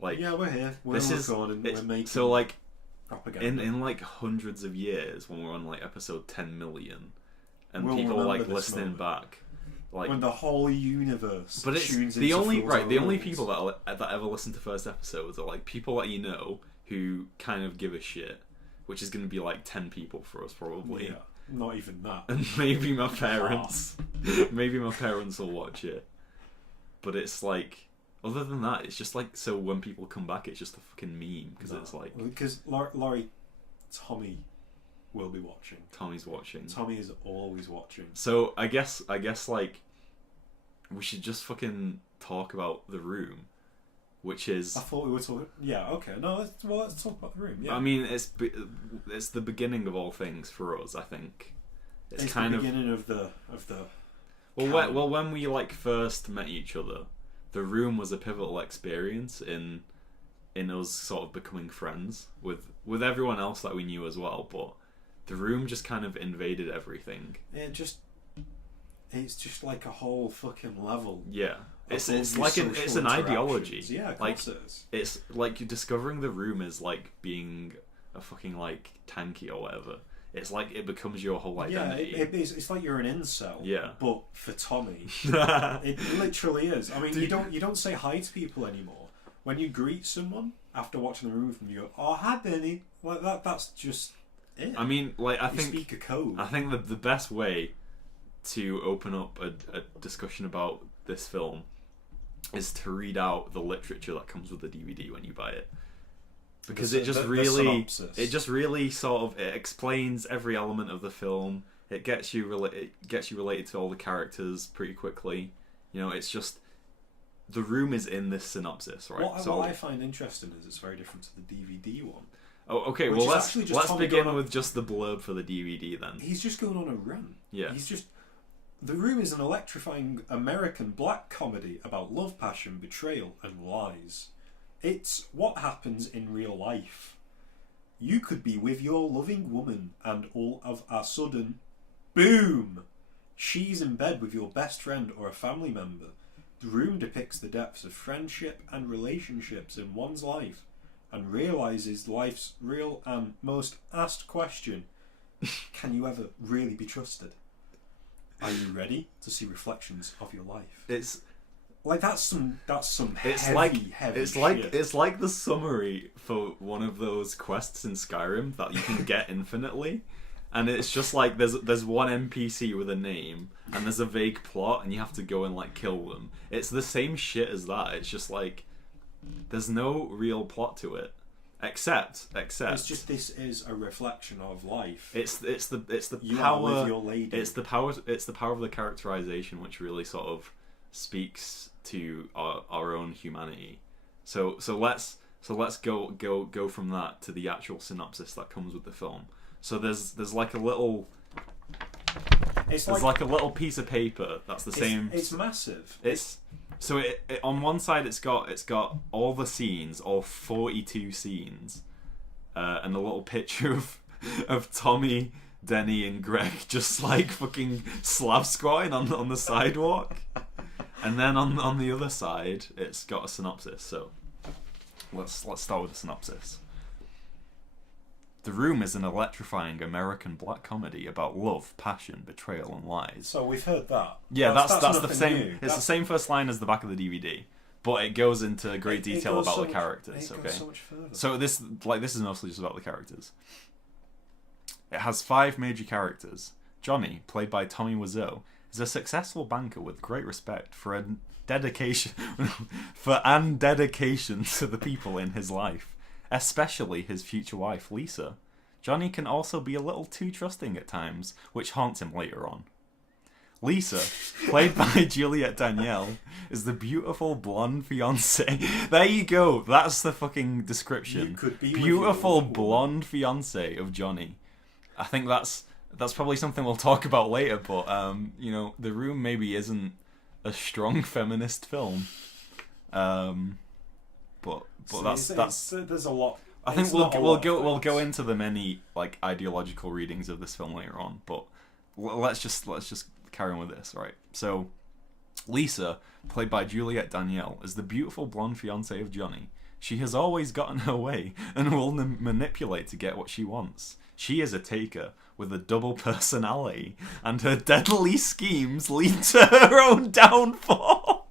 Like, yeah, we're here. We're recording. We're making so like propaganda. in like hundreds of years when we're on like episode 10 million, and We'll people are like remember this listening moment. back, like When the whole universe but it's tunes the into only FoolsNoRules. the only people that ever listen to first episodes are like people that you know who kind of give a shit, which is going to be like 10 people for us probably. Yeah, not even that. And maybe my parents, maybe my parents will watch it. But it's like, other than that, it's just like, so when people come back, it's just a fucking meme because it's like because Laurie, Tommy will be watching. Tommy's watching. Tommy is always watching. So I guess like we should just fucking talk about The Room, which is. I thought we were talking. Yeah, okay. No, let's talk about The Room. Yeah. I mean, it's the beginning of all things for us. I think it's kind the beginning of the. Well, when we like first met each other, The Room was a pivotal experience in us sort of becoming friends with everyone else that we knew as well. But The Room just kind of invaded everything. It's just like a whole fucking level. Yeah, it's like it's an ideology. Yeah, of like course it is. it's like discovering The Room is like being a fucking like tanky or whatever. It's like it becomes your whole identity. Yeah, it's like you're an incel. Yeah. But for Tommy, it literally is. I mean, you don't say hi to people anymore. When you greet someone after watching The Room, you go, "Oh, hi, Benny." Like that. That's just it. I mean, like you speak a code. I think the best way to open up a discussion about this film is to read out the literature that comes with the DVD when you buy it. Because it just really sort of it explains every element of the film. It gets you related to all the characters pretty quickly. You know, it's just The Room is in this synopsis, right? What I find interesting is it's very different to the DVD one. Oh, okay. Well, let's begin with just the blurb for the DVD then. He's just going on a run. Yeah. The Room is an electrifying American black comedy about love, passion, betrayal, and lies. It's what happens in real life. You could be with your loving woman and all of a sudden, boom! She's in bed with your best friend or a family member. The Room depicts the depths of friendship and relationships in one's life and realises life's real and most asked question. Can you ever really be trusted? Are you ready to see reflections of your life? It's like that's some heavy it's shit. like the summary for one of those quests in Skyrim that you can get infinitely, and it's just like there's one NPC with a name and there's a vague plot and you have to go and like kill them. It's the same shit as that. It's just like there's no real plot to it. Except it's just this is a reflection of life. It's the you power are with your lady. It's the power of the characterization which really sort of speaks to our own humanity. So let's go from that to the actual synopsis that comes with the film. So there's like a little like a little piece of paper that's the same. It's massive. So it on one side it's got all the scenes, all 42 scenes, and a little picture of Tommy, Denny, and Greg just like fucking slab squatting on the sidewalk, and then on the other side it's got a synopsis. So let's start with the synopsis. The Room is an electrifying American black comedy about love, passion, betrayal, and lies. So we've heard that. Yeah, that's the same. New. It's the same first line as the back of the DVD, but it goes into great detail about the characters. It goes so much further. So this is mostly just about the characters. It has 5 major characters. Johnny, played by Tommy Wiseau, is a successful banker with great respect for dedication to the people in his life, especially his future wife, Lisa. Johnny can also be a little too trusting at times, which haunts him later on. Lisa, played by Juliette Danielle, is the beautiful blonde fiancée. There you go. That's the fucking description. You could be beautiful blonde fiancée of Johnny. I think that's probably something we'll talk about later. But you know, The Room maybe isn't a strong feminist film. But that's there's a lot. I think we'll go into the many like ideological readings of this film later on. But let's just carry on with this, right? So Lisa, played by Juliette Danielle, is the beautiful blonde fiancée of Johnny. She has always gotten her way and will manipulate to get what she wants. She is a taker with a double personality, and her deadly schemes lead to her own downfall.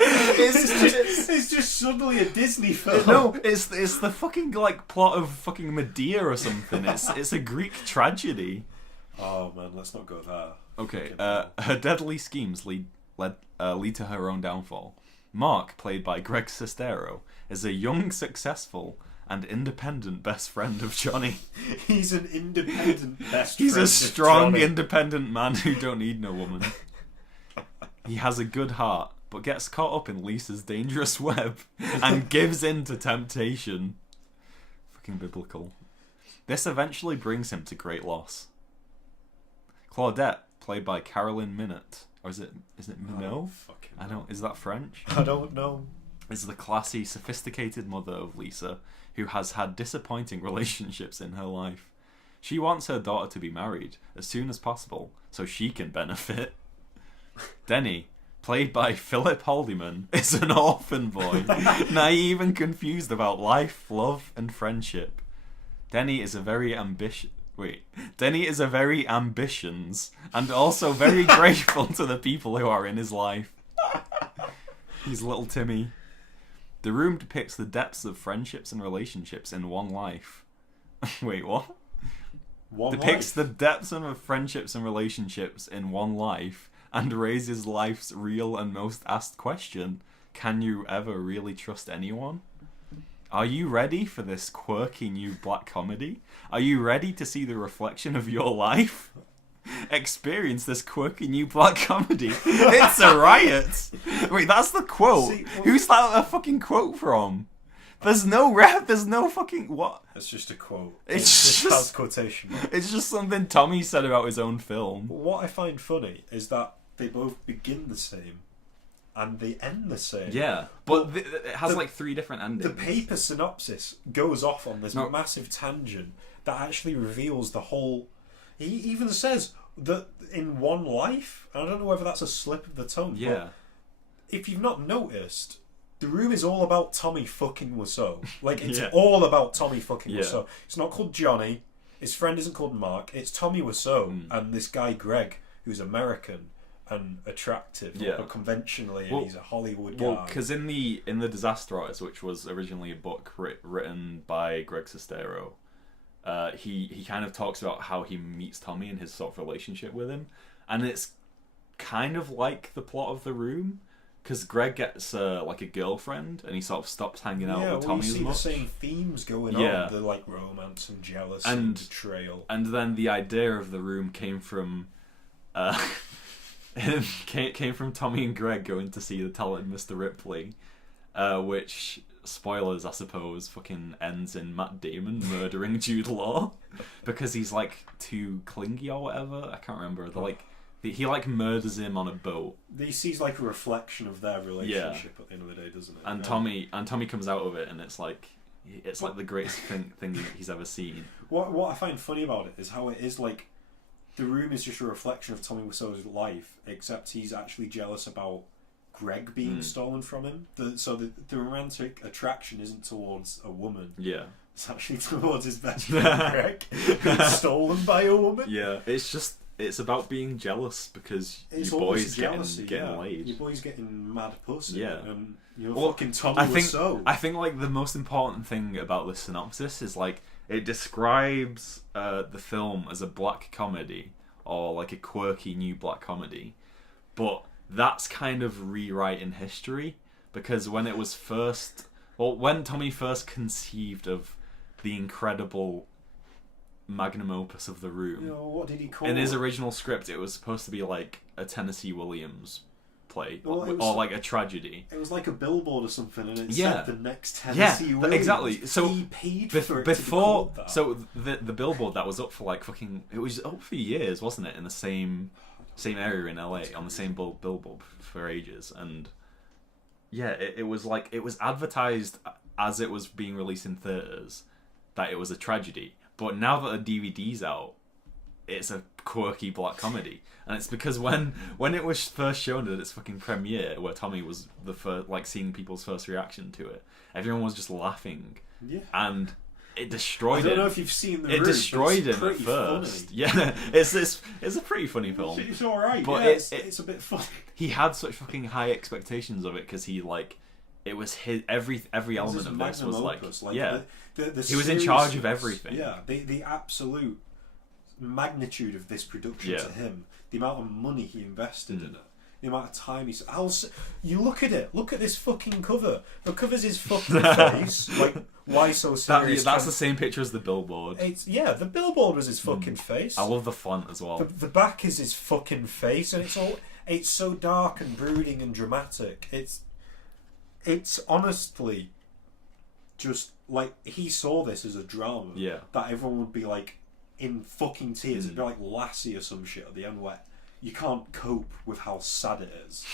It's just suddenly a Disney film. No, it's the fucking like plot of fucking Medea or something. It's a Greek tragedy. Oh man, let's not go there. Okay, her deadly schemes lead to her own downfall. Mark, played by Greg Sestero, is a young, successful, and independent best friend of Johnny. He's an independent best friend. He's a strong, of Johnny. independent man who don't need no woman. He has a good heart, but gets caught up in Lisa's dangerous web and gives in to temptation. Fucking biblical. This eventually brings him to great loss. Claudette, played by Carolyn Minot, or is it Minot? I don't. Is that French? I don't know. Is the classy, sophisticated mother of Lisa, who has had disappointing relationships in her life. She wants her daughter to be married as soon as possible so she can benefit. Denny, played by Philip Haldiman, is an orphan boy, naive and confused about life, love, and friendship. Denny is a very ambitious and also very grateful to the people who are in his life. He's little Timmy. The room depicts the depths of friendships and relationships in one life. Wait, what? Depicts the depths of friendships and relationships in one life and raises life's real and most asked question: can you ever really trust anyone? Are you ready for this quirky new black comedy? Are you ready to see the reflection of your life? Experience this quirky new black comedy. It's a riot. Wait, that's the quote. Who's that a fucking quote from? There's no rap. There's no fucking what? That's just a quote. It's just quotation. It's just something Tommy said about his own film. What I find funny is that they both begin the same and they end the same. Yeah, but it has like 3 different endings. The paper synopsis goes off on this massive tangent that actually reveals the whole. He even says that in one life, I don't know whether that's a slip of the tongue. Yeah. But if you've not noticed, the room is all about Tommy fucking Wiseau. Like, it's all about Tommy fucking Wiseau. It's not called Johnny. His friend isn't called Mark. It's Tommy Wiseau and this guy Greg, who's American and attractive, conventionally, and he's a Hollywood guy. Well, because in the Disaster Artist, which was originally a book written by Greg Sestero, he kind of talks about how he meets Tommy and his sort of relationship with him, and it's kind of like the plot of The Room, because Greg gets like a girlfriend and he sort of stops hanging out with Tommy as much. You see the same themes going on, the like romance and jealousy and betrayal. And then the idea of The Room came from came from Tommy and Greg going to see The Talented Mr. Ripley, which, spoilers I suppose, fucking ends in Matt Damon murdering Jude Law because he's like too clingy or whatever. I can't remember. He like murders him on a boat. He sees like a reflection of their relationship at the end of the day, doesn't it? And Tommy comes out of it, and it's like the greatest thing he's ever seen. What I find funny about it is how it is like The Room is just a reflection of Tommy Wiseau's life, except he's actually jealous about Greg being stolen from him. So the romantic attraction isn't towards a woman. Yeah. It's actually towards his best friend Greg, being stolen by a woman. Yeah. It's about being jealous because your boy's getting laid. Your boy's getting mad pussy. Yeah. And you're fucking Tommy Wiseau. I think like the most important thing about this synopsis is like it describes the film as a black comedy or like a quirky new black comedy, but that's kind of rewriting history because when Tommy first conceived of the incredible magnum opus of The Room, what did he call in his original script? It was supposed to be like a Tennessee Williams play or like a tragedy. It was like a billboard or something, and it said the next Tennessee Williams. Exactly. So he paid for it before that. So the billboard that was up for like fucking, it was up for years, wasn't it? In the same area in LA, on the same billboard for ages, and it was like it was advertised as it was being released in theaters that it was a tragedy. But now that the DVD's out, it's a quirky black comedy. And it's because when it was first shown at its fucking premiere, where Tommy was the first, like, seeing people's first reaction to it, everyone was just laughing. Yeah. And it destroyed him. I don't know if you've seen the It Room, destroyed him at pretty first. Funny. Yeah, it's a pretty funny film. It's alright, but yeah, it's a bit funny. He had such fucking high expectations of it because he, like, it was his every element of this was opus. like yeah. The He was in charge of everything. Yeah, the absolute magnitude of this production to him, the amount of money he invested in it, the amount of time he's. You look at it. Look at this fucking cover. The cover's his fucking face. Like, why so serious? That's the same picture as the billboard. The billboard was his fucking face. I love the font as well. The back is his fucking face, and it's so dark and brooding and dramatic. It's honestly just like he saw this as a drama. Yeah. That everyone would be like in fucking tears. It'd be like Lassie or some shit at the end where you can't cope with how sad it is.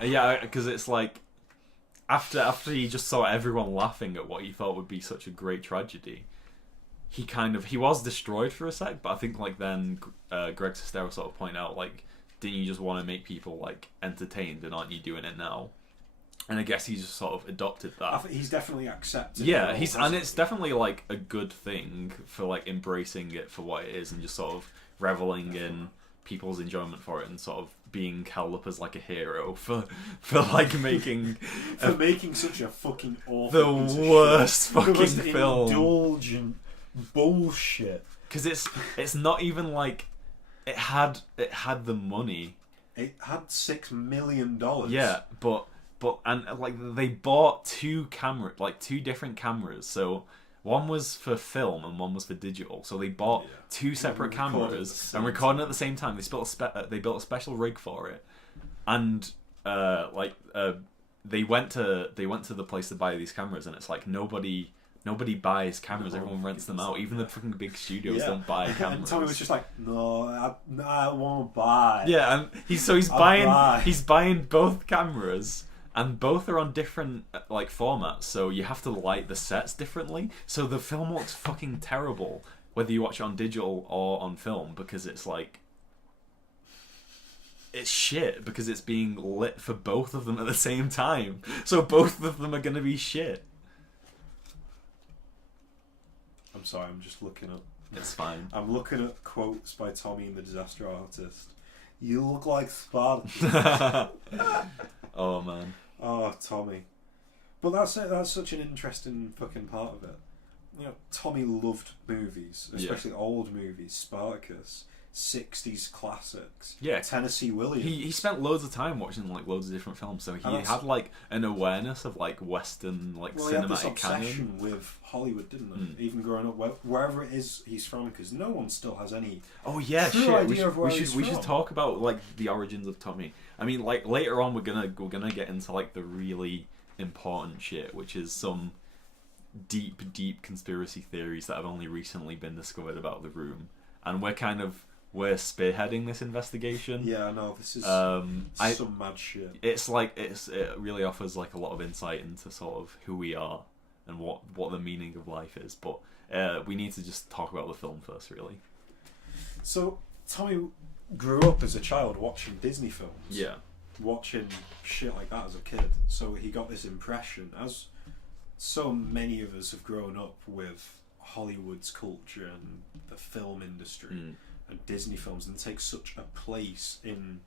Yeah, because it's like after he just saw everyone laughing at what he thought would be such a great tragedy, he was destroyed for a sec. But I think like then Greg Sestero sort of pointed out, like, didn't you just want to make people like entertained, and aren't you doing it now? And I guess he's just sort of adopted that. I think he's definitely accepted. Yeah, it's definitely like a good thing for like embracing it for what it is and just sort of reveling in people's enjoyment for it and sort of being held up as like a hero for like making making such a fucking awful, the worst fucking the most film, indulgent bullshit. Because it's not even like it had the money. It had $6 million. Yeah, but like they bought two different cameras. So one was for film and one was for digital. So they bought two separate cameras and recording at the same time. They built a special rig for it, and they went to the place to buy these cameras, and it's like nobody buys cameras. Everyone rents them out. Even the fucking big studios don't buy cameras. And Tommy was just like, no, I won't buy. Yeah, and he's buying both cameras. And both are on different like formats, so you have to light the sets differently. So the film looks fucking terrible, whether you watch it on digital or on film, because it's like it's shit because it's being lit for both of them at the same time. So both of them are gonna be shit. I'm sorry, I'm just looking up. It's fine. I'm looking at quotes by Tommy and the Disaster Artist. You look like Spartacus. Oh man. Oh, Tommy. But that's it. That's such an interesting fucking part of it. You know, Tommy loved movies, especially old movies. Spartacus, 60s classics. Yeah. Tennessee Williams. He spent loads of time watching like loads of different films, so he had like an awareness of like Western like cinematic he had this canon. obsession with Hollywood, didn't he? Even growing up, wherever it is he's from, because no one still has any. Oh yeah, true shit. idea of where We should talk about like the origins of Tommy. I mean, like later on we're gonna get into like the really important shit, which is some deep conspiracy theories that have only recently been discovered about the Room, and we're spearheading this investigation. Yeah, no, this is some mad shit. It's like it really offers like a lot of insight into sort of who we are and what the meaning of life is. But we need to just talk about the film first, really. So Tommy grew up as a child watching Disney films. Yeah. Watching shit like that as a kid. So he got this impression, as so many of us have grown up with Hollywood's culture and the film industry and Disney films, and it takes such a place in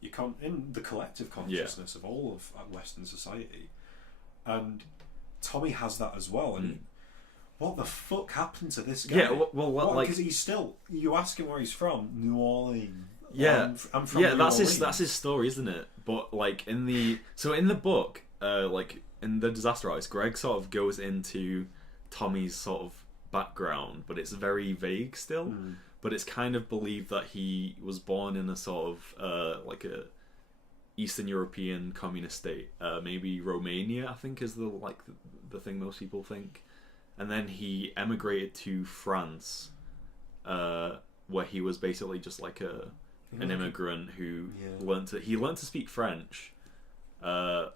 the collective consciousness of all of Western society. And Tommy has that as well. And what the fuck happened to this guy? Yeah, well, because he's still. You ask him where he's from, New Orleans. Yeah, I'm from New Orleans. That's his story, isn't it? But like in the book, like in the Disaster Artist, Greg sort of goes into Tommy's sort of background, but it's very vague still. But it's kind of believed that he was born in a sort of like a Eastern European communist state, maybe Romania, I think is the thing most people think. And then he emigrated to France, where he was basically just like an immigrant who learned to speak French, but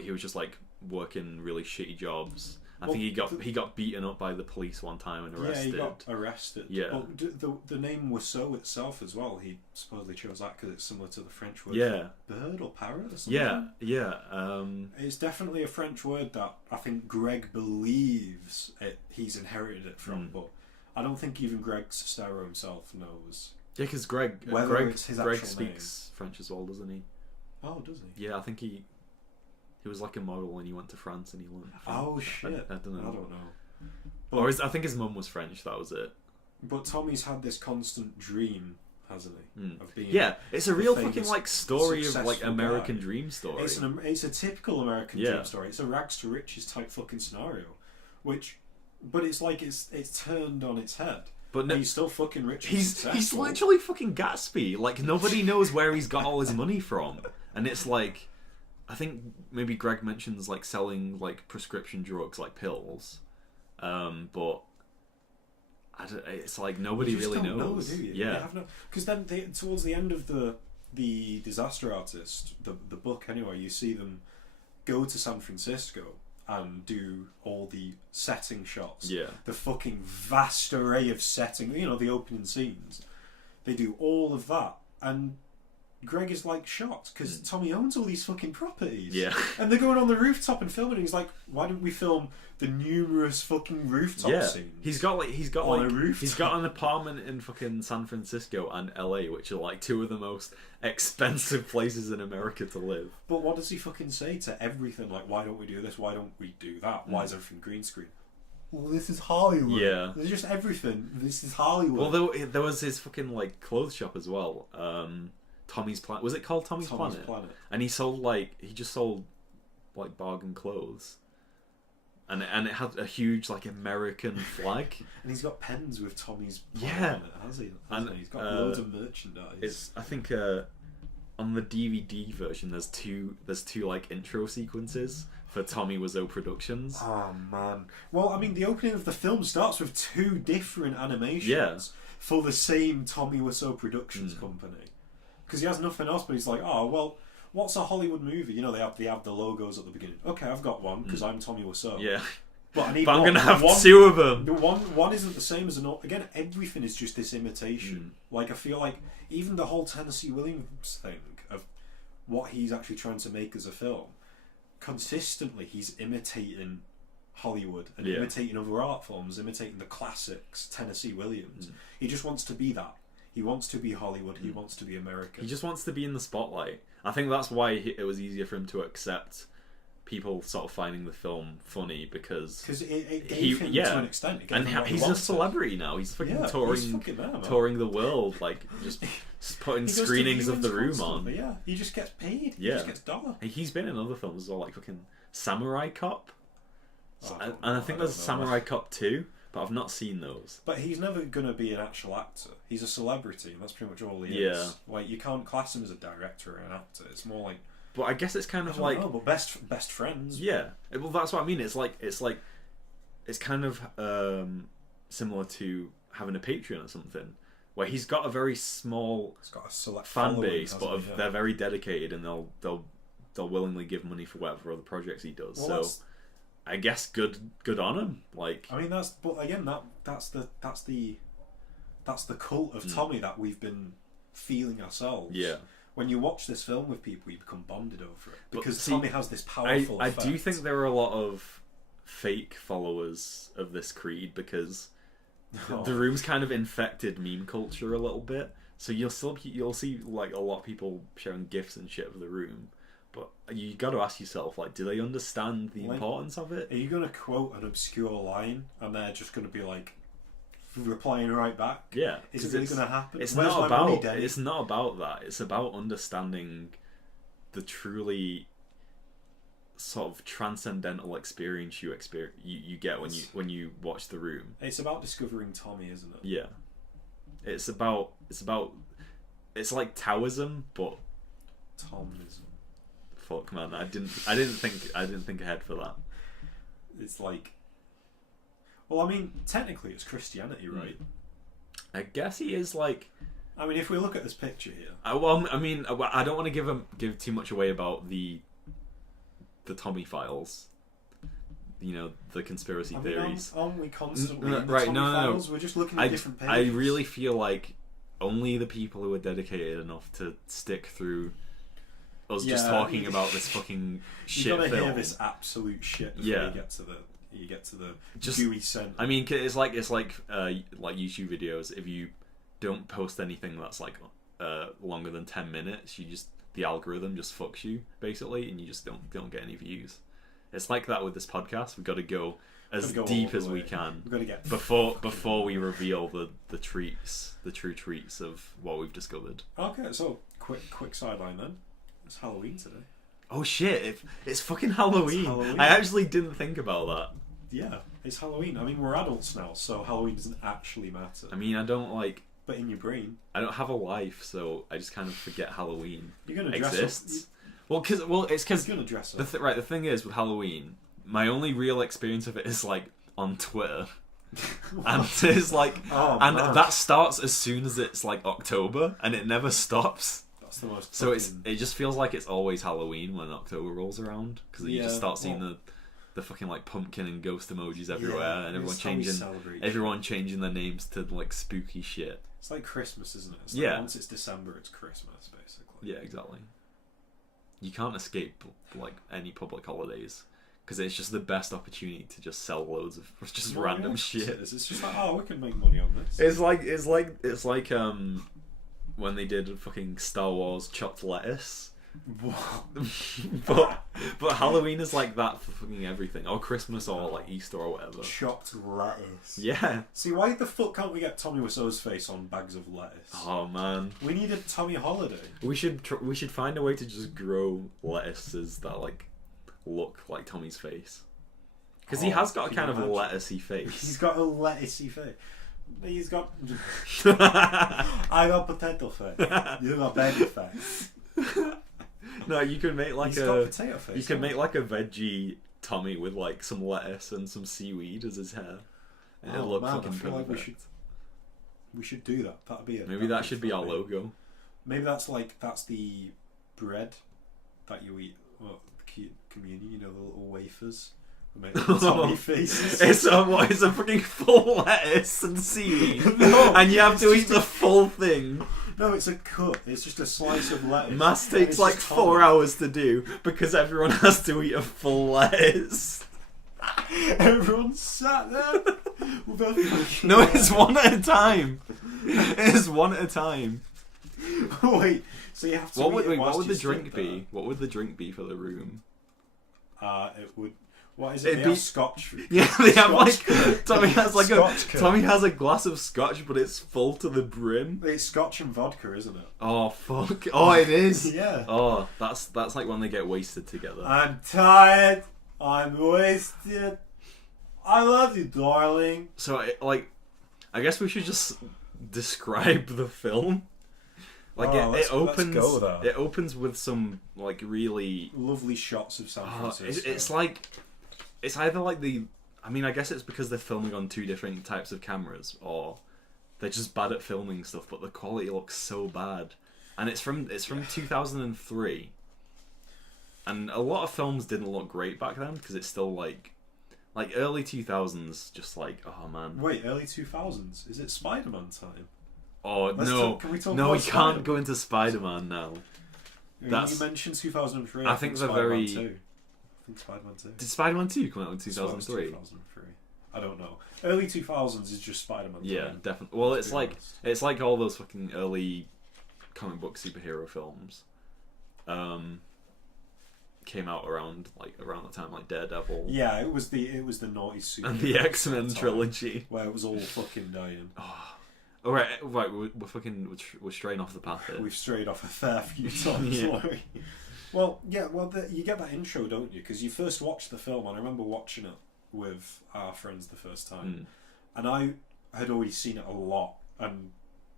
he was just like working really shitty jobs. I think he got beaten up by the police one time and arrested. Yeah, he got arrested. Yeah. But the name Wiseau itself as well, he supposedly chose that because it's similar to the French word for bird or parrot or something. Yeah. It's definitely a French word that I think Greg believes he's inherited it from, but I don't think even Greg Sestero himself knows. Yeah, because Greg it's his actual speaks French as well, doesn't he? Oh, does he? Yeah, I think he was like a model and he went to France and he learned French. Oh shit! I don't know. But, I think his mum was French. That was it. But Tommy's had this constant dream, hasn't he? Of being it's a real fucking like story of like American guy. dream story. It's a typical American dream story. It's a rags to riches type fucking scenario, but it's like it's turned on its head. But he's still fucking rich. He's literally fucking Gatsby. Like nobody knows where he's got all his money from, and it's like, I think maybe Greg mentions like selling like prescription drugs like pills, but it's like nobody really knows. Do you? Yeah, because then towards the end of the Disaster Artist, the book anyway, you see them go to San Francisco and do all the setting shots. Yeah. The fucking vast array of setting, the opening scenes. They do all of that, and Greg is like shocked because Tommy owns all these fucking properties. Yeah. And they're going on the rooftop and filming, and he's like, why didn't we film the numerous fucking rooftop scenes? He's got an apartment in fucking San Francisco and LA, which are like two of the most expensive places in America to live. But what does he fucking say to everything? Like, why don't we do this? Why don't we do that? Why is everything green screen? Well, this is Hollywood. Yeah. There's just everything. This is Hollywood. Well, there was his fucking like clothes shop as well. Tommy's Planet. Was it called Tommy's Planet? And he just sold like bargain clothes. And it had a huge like American flag. And he's got pens with Tommy's Planet on it, has he? He's got loads of merchandise. I think on the DVD version there's two like intro sequences for Tommy Wiseau Productions. Oh man. Well, I mean the opening of the film starts with two different animations for the same Tommy Wiseau Productions company. Because he has nothing else, but he's like, oh well, what's a Hollywood movie? They have the logos at the beginning. Okay, I've got one because I'm Tommy Wiseau. Yeah, but I'm gonna have two of them. The one isn't the same as another. Again, everything is just this imitation. Like I feel like even the whole Tennessee Williams thing of what he's actually trying to make as a film, consistently he's imitating Hollywood and imitating other art forms, imitating the classics. Tennessee Williams. He just wants to be that. He wants to be Hollywood. He wants to be American. He just wants to be in the spotlight. I think that's why it was easier for him to accept people sort of finding the film funny because it gave him to an extent. And he's a celebrity now. He's fucking touring the world, like just putting screenings of The Room on. Yeah, he just gets paid. Yeah, he just gets dollar. He's been in other films as well, like fucking Samurai Cop. And I think there's Samurai Cop 2. But I've not seen those. But he's never going to be an actual actor. He's a celebrity, and that's pretty much all he is. Like, you can't class him as a director or an actor. It's more like... But I guess it's kind of like... No, but best friends. Yeah. Well, that's what I mean. It's kind of similar to having a Patreon or something, where he's got a very small fan base, but they're very dedicated, and they'll willingly give money for whatever other projects he does. Well, so... I guess good on him. Like, I mean, that's the cult of Tommy that we've been feeling ourselves. Yeah. When you watch this film with people, you become bonded over it because Tommy has this powerful effect. I do think there are a lot of fake followers of this creed because The Room's kind of infected meme culture a little bit. So you'll see like a lot of people sharing gifs and shit of The Room. But you got to ask yourself, like, do they understand the importance of it? Are you going to quote an obscure line and they're just going to be like replying right back? Yeah, is it really going to happen? It's not about that. It's about understanding the truly sort of transcendental experience you get when you watch The Room. It's about discovering Tommy, isn't it? Yeah, it's like Taoism, but Tomism. Fuck man, I didn't think ahead for that. It's like, well, I mean, technically it's Christianity, right? I guess he is like. I mean, if we look at this picture here. I don't want to give too much away about the Tommy files, the conspiracy I mean, theories. aren't we constantly in the Right, Tommy no. files? We're just looking at different pages. I really feel like only the people who are dedicated enough to stick through us just talking about this fucking shit you gotta film. hear this absolute shit before you get to the just gooey scent. I mean, it's like YouTube videos. If you don't post anything that's like longer than 10 minutes, the algorithm just fucks you basically, and you just don't get any views. It's like that with this podcast. We've got to go as deep as we can. We've got to get before we reveal the true treats of what we've discovered. Okay, so quick sideline then. It's Halloween today. Oh shit! It's fucking Halloween. It's Halloween. I actually didn't think about that. Yeah, it's Halloween. I mean, we're adults now, so Halloween doesn't actually matter. I mean, But in your brain, I don't have a life, so I just kind of forget Halloween you're gonna dress exists. up. It's because You're gonna dress up. the thing is with Halloween, my only real experience of it is like on Twitter, and it's like, man. that starts as soon as it's like October, and it never stops. That's the most. So it just feels like it's always Halloween when October rolls around, because you just start seeing the fucking like pumpkin and ghost emojis everywhere, and everyone changing their names to like spooky shit. It's like Christmas, isn't it? It's like once it's December, it's Christmas, basically. Yeah, exactly. You can't escape like any public holidays, because it's just the best opportunity to just sell loads of just random shit. It's just like, we can make money on this. It's like when they did fucking Star Wars chopped lettuce. but Halloween is like that for fucking everything, or Christmas, or like Easter, or whatever. Chopped lettuce. Yeah. See, why the fuck can't we get Tommy Wiseau's face on bags of lettuce? Oh man. We need a Tommy holiday. We should find a way to just grow lettuces that like look like Tommy's face, because he has got a kind of a lettucey face. He's got a lettucey face. He's got. I got potato face. You got baby face. No, you could make like got potato face. You could make like a veggie Tommy with like some lettuce and some seaweed as his hair, and it'll look fucking perfect. Like we should do that. That'd be it. Maybe that should be our logo. Maybe that's the bread that you eat. Well, communion, you know, the little wafers. Make the Tommy faces. It's a fucking full lettuce and seaweed, and you have to eat the full thing. No, it's a cut. It's just a slice of lettuce. Mass takes like 4 hours to do because everyone has to eat a full lettuce. Everyone's sat there. No, it's one at a time. It's one at a time. Wait, so you have to. What would the drink be? What would the drink be for the room? It would. What is it? They have scotch. Yeah, they have like Tommy has a glass of scotch, but it's full to the brim. It's scotch and vodka, isn't it? Oh fuck! Oh, it is. Yeah. Oh, that's like when they get wasted together. I'm tired. I'm wasted. I love you, darling. So, I guess we should just describe the film. Like it opens. Let's go there. It opens with some like really lovely shots of San Francisco. It's like. It's either like I guess it's because they're filming on two different types of cameras, or they're just bad at filming stuff, but the quality looks so bad. And it's from 2003. And a lot of films didn't look great back then, because it's still like early 2000s, just like, oh man. Wait, early 2000s? Is it Spider-Man time? Oh, no. Can we talk no, about we can't go into Spider-Man now. You mentioned 2003. I think they're very... I think Spider-Man 2. Did Spider-Man 2 come out in 2003? 2003. I don't know. Early 2000s is just Spider-Man 2. Yeah, definitely. Well, it's like all those fucking early comic book superhero films came out around the time like Daredevil. Yeah, it was the naughty superhero and the X-Men trilogy where it was all fucking dying. All right, we're straying off the path here. We've strayed off a fair few times. Yeah. Well, you get that intro, don't you? Because you first watch the film, and I remember watching it with our friends the first time, and I had already seen it a lot, and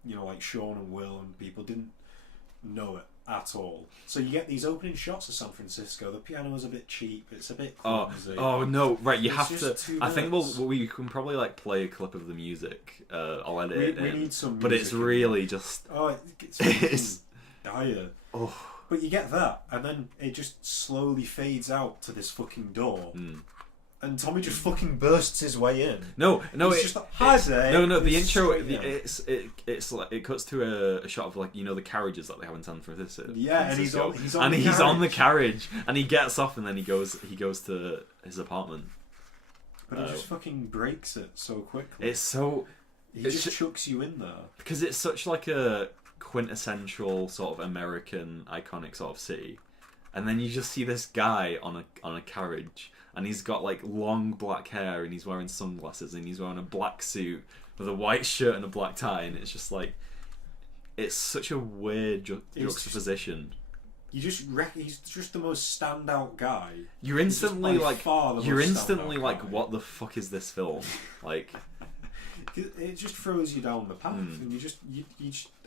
like Sean and Will and people didn't know it at all. So you get these opening shots of San Francisco. The piano's a bit cheap. It's a bit clumsy. Oh no! Right, you have to. I think we can probably play a clip of the music. I'll edit it in. We need some music, but it's really just. It's dire. Oh. But you get that, and then it just slowly fades out to this fucking door. And Tommy just fucking bursts his way in. No, He's just like, hi there. No, the intro. Yeah. It's like it cuts to a shot of like the carriages that they have in San Francisco. Yeah, and he's on the carriage, and he gets off, and then he goes to his apartment. But he just fucking breaks it so quickly. He just chucks you in there because it's such like a quintessential sort of American iconic sort of city, and then you just see this guy on a carriage. And he's got like long black hair, and he's wearing sunglasses, and he's wearing a black suit with a white shirt and a black tie, and it's just like, it's such a weird juxtaposition. He's just the most standout guy. You're instantly like, what the fuck is this film? Like, it just throws you down the path, and you just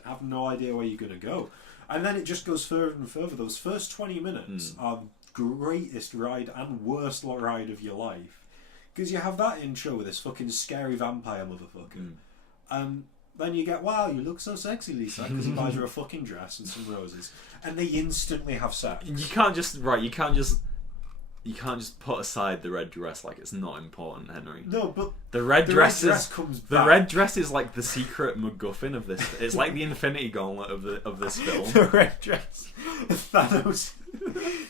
have no idea where you're gonna go, and then it just goes further and further. Those first 20 minutes are greatest ride and worst ride of your life, because you have that intro with this fucking scary vampire motherfucker, and then you get, wow, you look so sexy, Lisa, because he buys her a fucking dress and some roses, and they instantly have sex. You can't just put aside the red dress like it's not important, Henry. No, but the red dress comes back. The red dress is like the secret MacGuffin of this. It's like the Infinity Gauntlet of this film. The red dress. Thanos.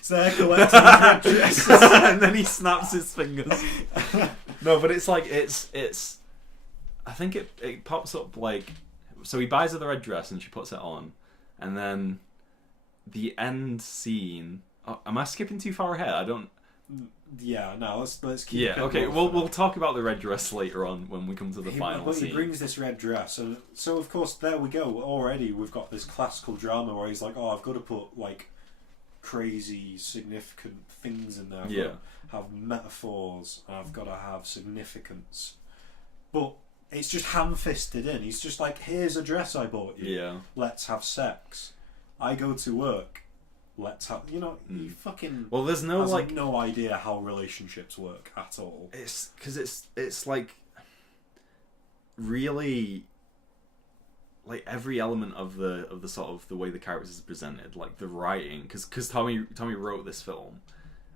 So they're collecting red dresses, and then he snaps his fingers. No, but it's like it's. I think it pops up like, so he buys her the red dress and she puts it on, and then the end scene. Oh, am I skipping too far ahead? I don't. Yeah, no. Let's keep. Yeah, okay. We'll talk about the red dress later on when we come to the final scene. He brings this red dress, and so of course there we go. Already we've got this classical drama where he's like, "Oh, I've got to put like crazy, significant things in there. I've got to have metaphors. And I've got to have significance." But it's just ham-fisted in. He's just like, "Here's a dress I bought you. Yeah. Let's have sex. I go to work. Let's have." He fucking. Well, there's no has no idea how relationships work at all. It's because it's like really like every element of the sort of the way the characters are presented, like the writing, because Tommy wrote this film.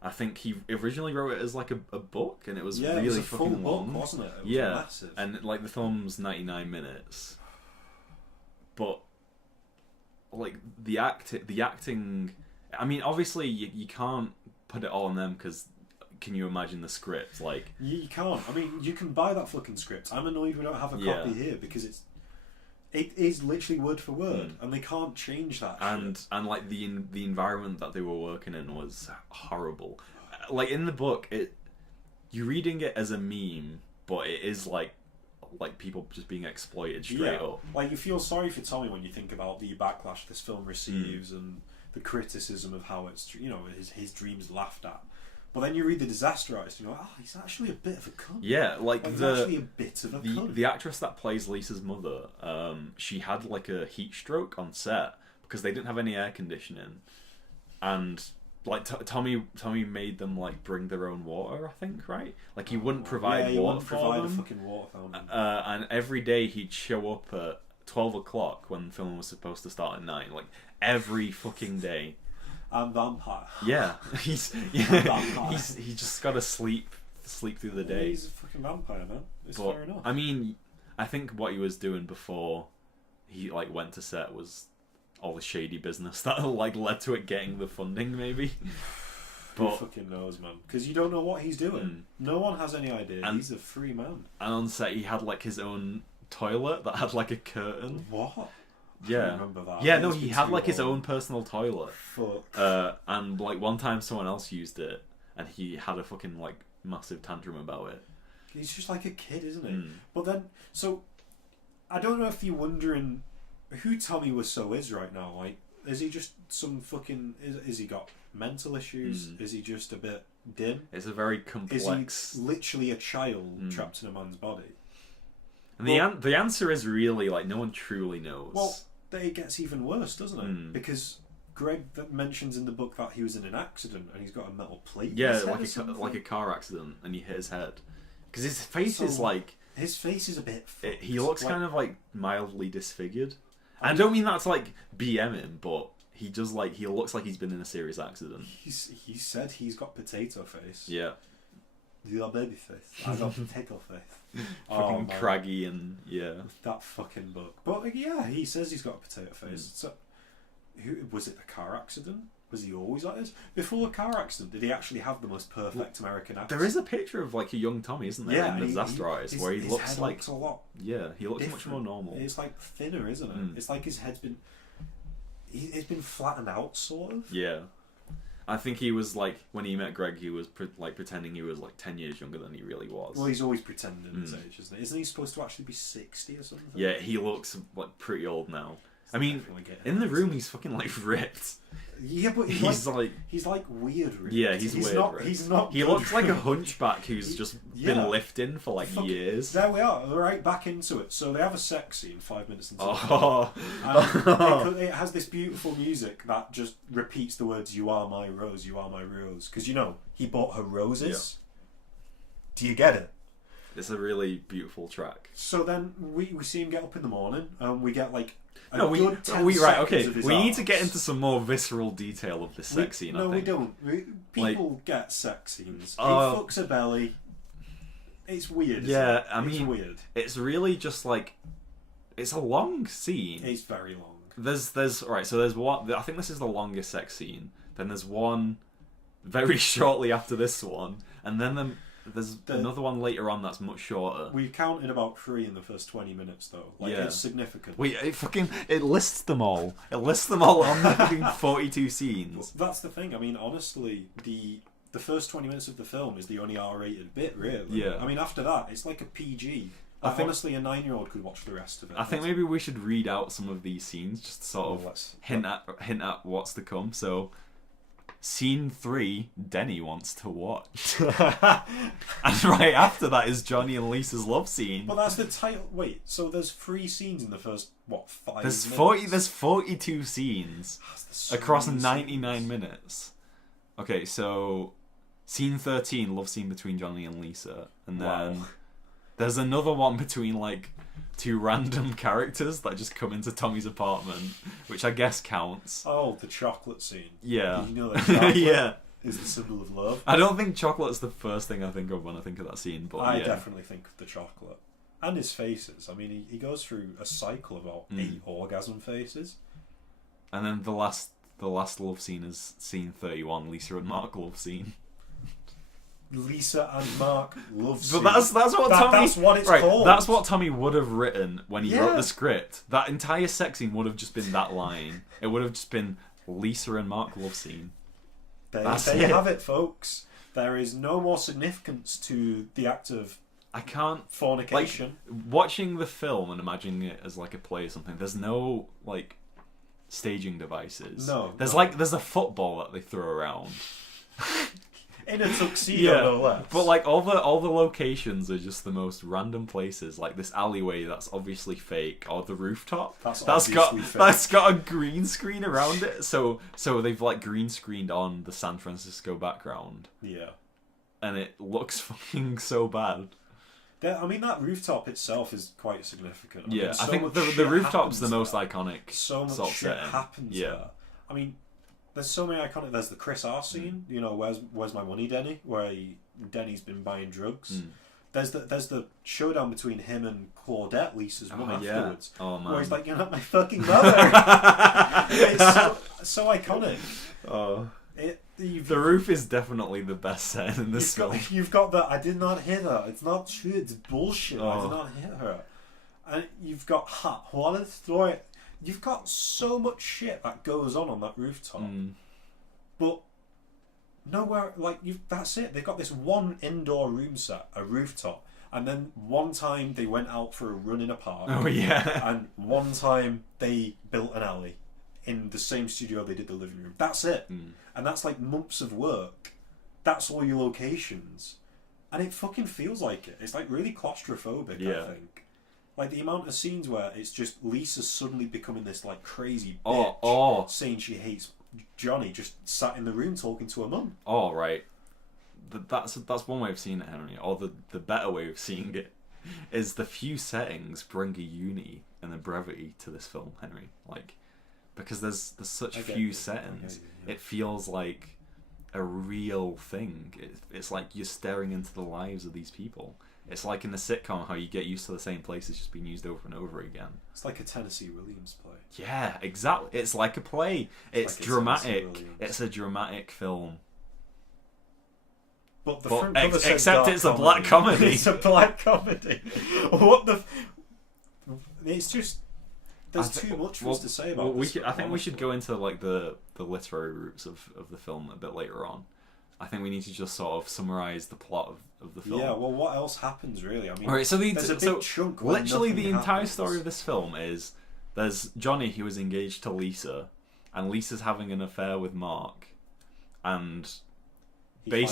I think he originally wrote it as like a book, and it was really it was a fucking full long, book, wasn't it? It was massive. And like the film's 99 minutes, but like the acting. I mean, obviously you can't put it all on them, because can you imagine the script? Like you can't. I mean, you can buy that fucking script. I'm annoyed we don't have a copy here, because it is literally word for word, and they can't change that. And like the environment that they were working in was horrible. Like in the book, you're reading it as a meme, but it is like people just being exploited straight up. Like you feel sorry for Tommy when you think about the backlash this film receives and the criticism of how it's his dreams laughed at. But then you read the disaster artist, and you're like, oh, he's actually a bit of a cunt. Yeah, like he's actually a bit of a cunt. The actress that plays Lisa's mother, she had like a heat stroke on set because they didn't have any air conditioning, and like Tommy made them like bring their own water. I think, right? Like he wouldn't provide water for them. A fucking water fountain. And every day he'd show up at 12 o'clock when the film was supposed to start at 9. Like every fucking day. And vampire. Yeah, he just got to sleep through the day. He's a fucking vampire, man. It's fair enough. I mean, I think what he was doing before he like went to set was all the shady business that like led to it getting the funding, maybe. Who fucking knows, man? Because you don't know what he's doing. No one has any idea. He's a free man. And on set, he had like his own toilet that had like a curtain. What? Yeah. I remember that. Yeah, no, he had like his own personal toilet. Fuck. And like one time someone else used it, and he had a fucking like massive tantrum about it. He's just like a kid, isn't he? But then, so I don't know if you're wondering who Tommy Wiseau is right now. Like, is he just some fucking? Is he got mental issues? Is he just a bit dim? It's a very complex. Is he literally a child trapped in a man's body? And the answer is really like no one truly knows. Well, it gets even worse, doesn't it? Because Greg mentions in the book that he was in an accident and he's got a metal plate. Yeah, like a car accident, and he hit his head. Because his face is like his face is a bit. He looks like, kind of like mildly disfigured. I don't mean that to like BM him, but he just like he looks like he's been in a serious accident. He said he's got potato face. Yeah. You got baby face. I got potato face. Fucking craggy and that fucking bug. But yeah, he says he's got a potato face. So, was it a car accident? Was he always like this? Before the car accident, did he actually have the most perfect American accent? There is a picture of like a young Tommy, isn't there? Yeah, in Disaster Eyes, where he his looks head like looks a lot. Yeah, he looks different. much more normal. It's like thinner, isn't it? It's like his head's been. It's been flattened out, sort of. Yeah. I think he was like, when he met Greg, he was pretending he was like 10 years younger than he really was. Well, he's always pretending his age, isn't he? Isn't he supposed to actually be 60 or something? Yeah, he looks like pretty old now. I mean, in the room, he's fucking like ripped. Yeah, but he's like weird ripped. Yeah, he's weird not, ripped. He's not. He looks like a hunchback who's just been lifting for like years. There we are, right back into it. So they have a sex scene 5 minutes into the it has this beautiful music that just repeats the words "You are my rose, you are my rose." Because he bought her roses. Yeah. Do you get it? It's a really beautiful track. So then we see him get up in the morning, and we get like. We need to get into some more visceral detail of this sex scene. No, I think. we don't. People get sex scenes. He fucks a belly. It's weird. Yeah, it's weird. It's really just like it's a long scene. It's very long. There's right. So there's one. I think this is the longest sex scene. Then there's one very shortly after this one, and then there's another one later on that's much shorter. We counted about 3 in the first 20 minutes, though. It's significant. It lists them all. It lists them all on the fucking 42 scenes. That's the thing. I mean, honestly, the first 20 minutes of the film is the only R-rated bit, really. Yeah. I mean, after that, it's like a PG. Honestly, a 9-year-old could watch the rest of it. I think maybe we should read out some of these scenes, just to sort of hint at what's to come. So. Scene 3, Denny wants to watch. And right after that is Johnny and Lisa's love scene. But that's the title. Wait, so there's 3 scenes in the first, 5 there's minutes? There's 42 scenes across 99 minutes. Okay, so scene 13, love scene between Johnny and Lisa. And then there's another one between like 2 random characters that just come into Tommy's apartment, which I guess counts. Oh, the chocolate scene. Yeah. You know that chocolate yeah. is the symbol of love. I don't think chocolate's the first thing I think of when I think of that scene, but I definitely think of the chocolate. And his faces. I mean, he goes through a cycle of about 8 orgasm faces. And then the last love scene is scene 31, Lisa and Mark love scene. Lisa and Mark love scene. But that's what Tommy. That's what it's called. That's what Tommy would have written when he wrote the script. That entire sex scene would have just been that line. It would have just been Lisa and Mark love scene. There you have it, folks. There is no more significance to the act of fornication. Like, watching the film and imagining it as like a play or something. There's no like staging devices. No. There's a football that they throw around. In a tuxedo, no less. But like all the locations are just the most random places, like this alleyway that's obviously fake, or the rooftop that's got a green screen around it. So they've like green screened on the San Francisco background. Yeah, and it looks fucking so bad. I mean, that rooftop itself is quite significant. I think the rooftop's the most iconic. So much shit happens there. I mean. There's so many iconic. There's the Chris R scene. You know, where's my money, Denny? Where Denny's been buying drugs. There's the showdown between him and Claudette, Lisa's mum, afterwards. Oh man. Where he's like, "You're not my fucking mother." It's so iconic. Oh. The roof is definitely the best set in this film. You've got that. I did not hit her. It's not true. It's bullshit. I did not hit her. And you've got what a story. You've got so much shit that goes on that rooftop, but nowhere that's it. They've got this one indoor room set, a rooftop, and then one time they went out for a run in a park. Oh yeah. And one time they built an alley in the same studio they did the living room. That's it, and that's like months of work. That's all your locations, and it fucking feels like it. It's like really claustrophobic. Yeah. I think. Like the amount of scenes where it's just Lisa suddenly becoming this like crazy bitch, saying she hates Johnny, just sat in the room talking to her mum. Oh right, that's one way of seeing it, Henry. Or the better way of seeing it is the few settings bring a unity and a brevity to this film, Henry. Like because there's such few settings, it feels like a real thing. It's like you're staring into the lives of these people. It's like in a sitcom how you get used to the same places just being used over and over again. It's like a Tennessee Williams play. Yeah, exactly. It's like a play. It's like dramatic. It's a dramatic film. But the front cover says except dark it's a black comedy. It's a black comedy. What the? It's just there's too much for us to say about this. I think we should go into like the literary roots of the film a bit later on. I think we need to just sort of summarize the plot of the film. Yeah, well, what else happens really? I mean, all right, so there's a big chunk. Where literally, the nothing entire happens. story of this film is there's Johnny who is engaged to Lisa, and Lisa's having an affair with Mark, and he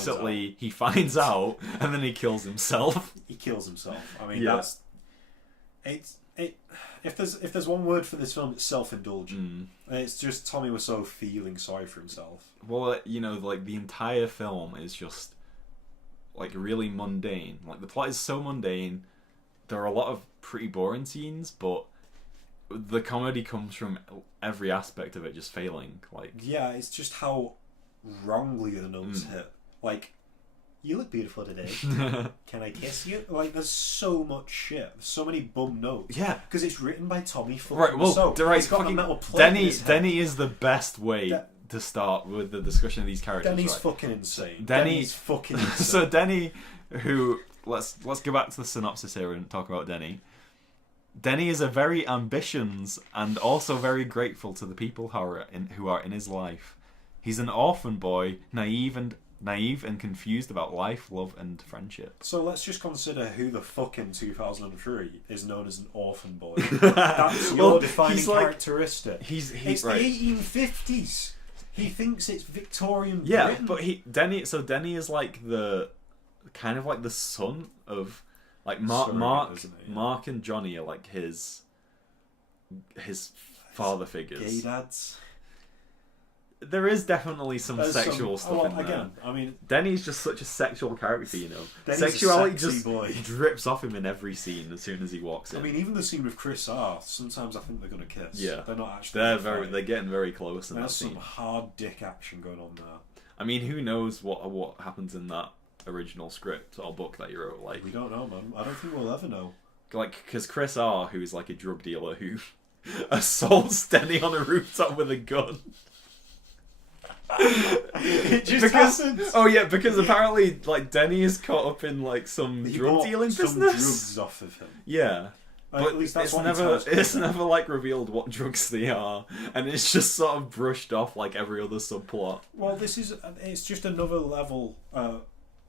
finds out, and then he kills himself. He kills himself. I mean, Yeah. If there's one word for this film, it's self-indulgent. And it's just Tommy Wiseau feeling sorry for himself. Well, you know, like the entire film is just like really mundane. Like the plot is so mundane. There are a lot of pretty boring scenes, but the comedy comes from every aspect of it just failing. Like, yeah, it's just how wrongly the notes hit. Like, you look beautiful today. Can I kiss you? Like, there's so much shit. There's so many bum notes. Yeah, because it's written by Tommy fucking right. Well, Wiseau. right. He's got a metal plate in his head. Denny is the best way to start with the discussion of these characters. Denny's right? fucking insane. Denny's fucking insane. So Denny, who let's go back to the synopsis here and talk about Denny. Denny is a very ambitious and also very grateful to the people who are in his life. He's an orphan boy, naive and confused about life, love, and friendship. So let's just consider who the fuck in 2003 is known as an orphan boy. That's your defining characteristic. It's right. the 1850s. He thinks it's Victorian Yeah, Britain. but Denny is like the kind of like the son of like Mark and Johnny are like his father figures. Gay dads. There is definitely some sexual stuff in there. Again, I mean, Denny's just such a sexual character, you know. Denny's Sexuality a sexy just boy. drips off him in every scene as soon as he walks in. I mean, even the scene with Chris R. Sometimes I think they're gonna kiss. Yeah, they're not actually. they're getting very close in that There's scene. some hard dick action going on there. I mean, who knows what happens in that original script or book that you wrote? Like, we don't know, man. I don't think we'll ever know. Like, because Chris R., who is like a drug dealer who assaults Denny on a rooftop with a gun. It just happens. Oh yeah, because apparently like Denny is caught up in like some drug dealing business. Drugs off of him. Yeah. But at least that's it's never like revealed what drugs they are, and it's just sort of brushed off like every other subplot. Well, it's just another level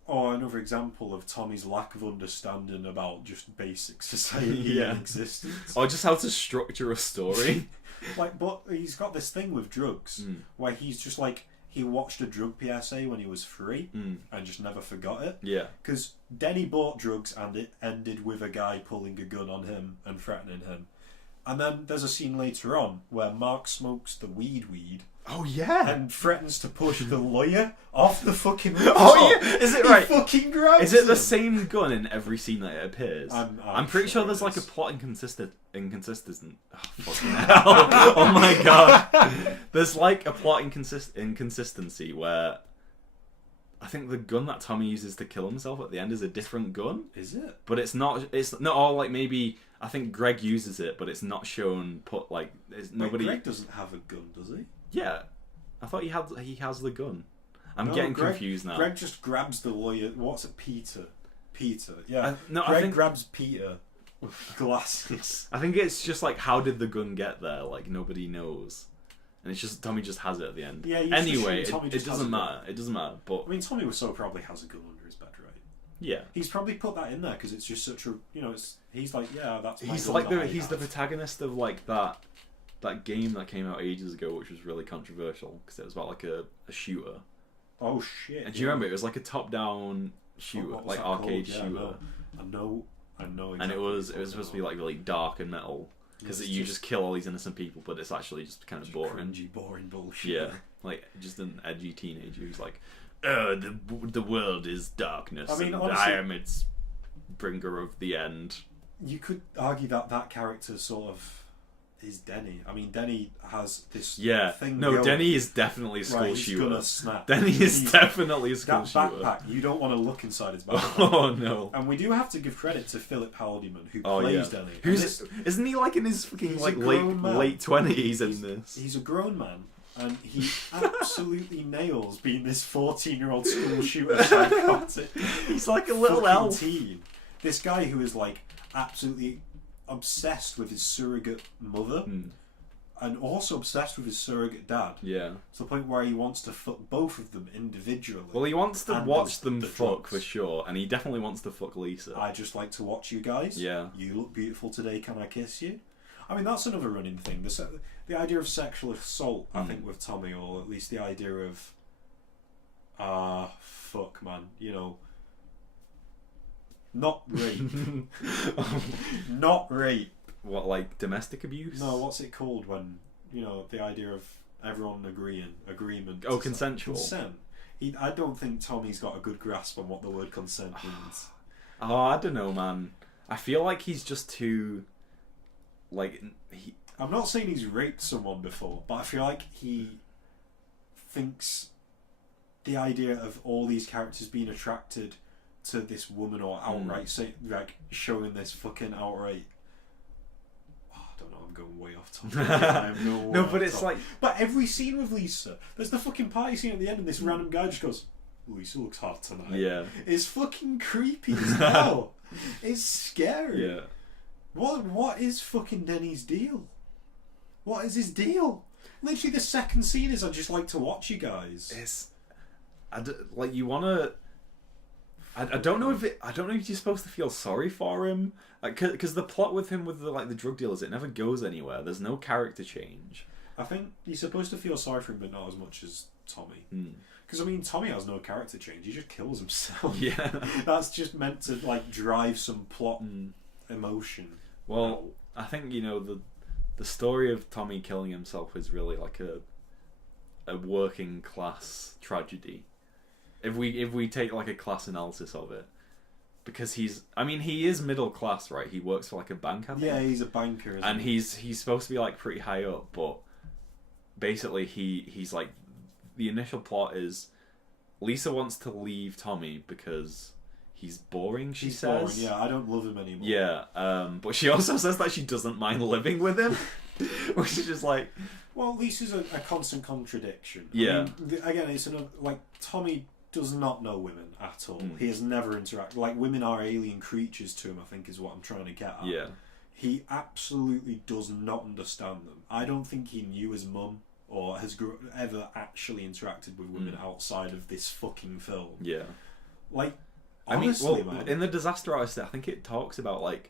or another example of Tommy's lack of understanding about just basic society and existence, or just how to structure a story. Like, but he's got this thing with drugs where he's just like, he watched a drug PSA when he was 3 and just never forgot it. Yeah. Because Denny bought drugs and it ended with a guy pulling a gun on him and threatening him. And then there's a scene later on where Mark smokes the weed. Oh yeah. And threatens to push the lawyer off the fucking rooftop. Oh yeah. Is it right? He fucking grabs Is it the him. same gun in every scene that it appears? I'm pretty sure there's like a plot inconsistency. Oh, fucking hell. Oh my god. There's like a plot inconsistency where I think the gun that Tommy uses to kill himself at the end is a different gun. Is it? But it's not all like maybe I think Greg uses it, but it's not shown put like nobody. Greg doesn't have a gun, does he? Yeah. I thought he has the gun. I'm getting confused now. Greg just grabs the lawyer. What's it, Peter? Yeah. I think grabs Peter with glasses. I think it's just like, how did the gun get there? Like, nobody knows. And it's just, Tommy just has it at the end. Yeah, anyway, it doesn't matter. It doesn't matter. But I mean, Tommy Wiseau probably has a gun under his bed, right? Yeah. He's probably put that in there because it's just such a, he's like, yeah, that's my he's gun like that he's the protagonist of like that game that came out ages ago, which was really controversial because it was about like a shooter. Oh shit! And do you remember? It was like a top-down shooter, like arcade shooter. I know. Exactly and it was supposed to be like really dark and metal because you just kill all these innocent people, but it's actually just kind of boring. Cringy, boring bullshit. Yeah, like just an edgy teenager who's like, the world is darkness. I mean, honestly, I am its bringer of the end. You could argue that character sort of is Denny. I mean, Denny has this thing. No, going. Denny is definitely a school Right, he's shooter. gonna snap. Denny is definitely a school that shooter. backpack, you don't want to look inside his backpack. Oh no! And we do have to give credit to Philip Haldiman, who plays Denny. Isn't he like in his fucking like man. late 20s in this? He's a grown man, and he absolutely nails being this 14-year-old school shooter psychotic. He's like a little elf. Teen. This guy who is like absolutely obsessed with his surrogate mother. And also obsessed with his surrogate dad. Yeah. To the point where he wants to fuck both of them individually. Well, he wants to watch them fuck for sure, and he definitely wants to fuck Lisa. I just like to watch you guys. Yeah. You look beautiful today, can I kiss you? I mean, that's another running thing. The idea of sexual assault, I think, with Tommy, or at least the idea of... fuck, man. You know... Not rape. Not rape. What, like domestic abuse? No, what's it called when, you know, the idea of everyone agreement. Oh, consensual. Consent. I don't think Tommy's got a good grasp on what the word consent means. Oh, I don't know, man. I feel like he's just too, like, I'm not saying he's raped someone before, but I feel like he thinks the idea of all these characters being attracted to this woman or outright showing this fucking outright... I don't know, I'm going way off topic. I have no but it's like... But every scene with Lisa, there's the fucking party scene at the end and this random guy just goes, Lisa looks hot tonight. Yeah. It's fucking creepy as hell. It's scary. Yeah. What is fucking Denny's deal? What is his deal? Literally the second scene is I just like to watch you guys. It's... like, you want to... I don't know if you're supposed to feel sorry for him, like, because the plot with him with the drug dealers, it never goes anywhere. There's no character change. I think you're supposed to feel sorry for him, but not as much as Tommy. Because I mean, Tommy has no character change. He just kills himself. Yeah, that's just meant to like drive some plot emotion. Well, I think the story of Tommy killing himself is really like a working class tragedy. If we take like a class analysis of it, because he is middle class, right? He works for like a bank, I think. Yeah, he's a banker, and he's supposed to be like pretty high up, but basically he's like, the initial plot is Lisa wants to leave Tommy because he's boring. She's says, boring. Yeah, I don't love him anymore. Yeah, but she also says that she doesn't mind living with him, which is just like, well, Lisa's a constant contradiction. Yeah. I mean, again, it's like Tommy does not know women at all. He has never interacted. Like, women are alien creatures to him, I think is what I'm trying to get at. Yeah. He absolutely does not understand them. I don't think he knew his mum or has ever actually interacted with women outside of this fucking film. Yeah. Like, honestly, man. In The Disaster Artist, I think it talks about, like,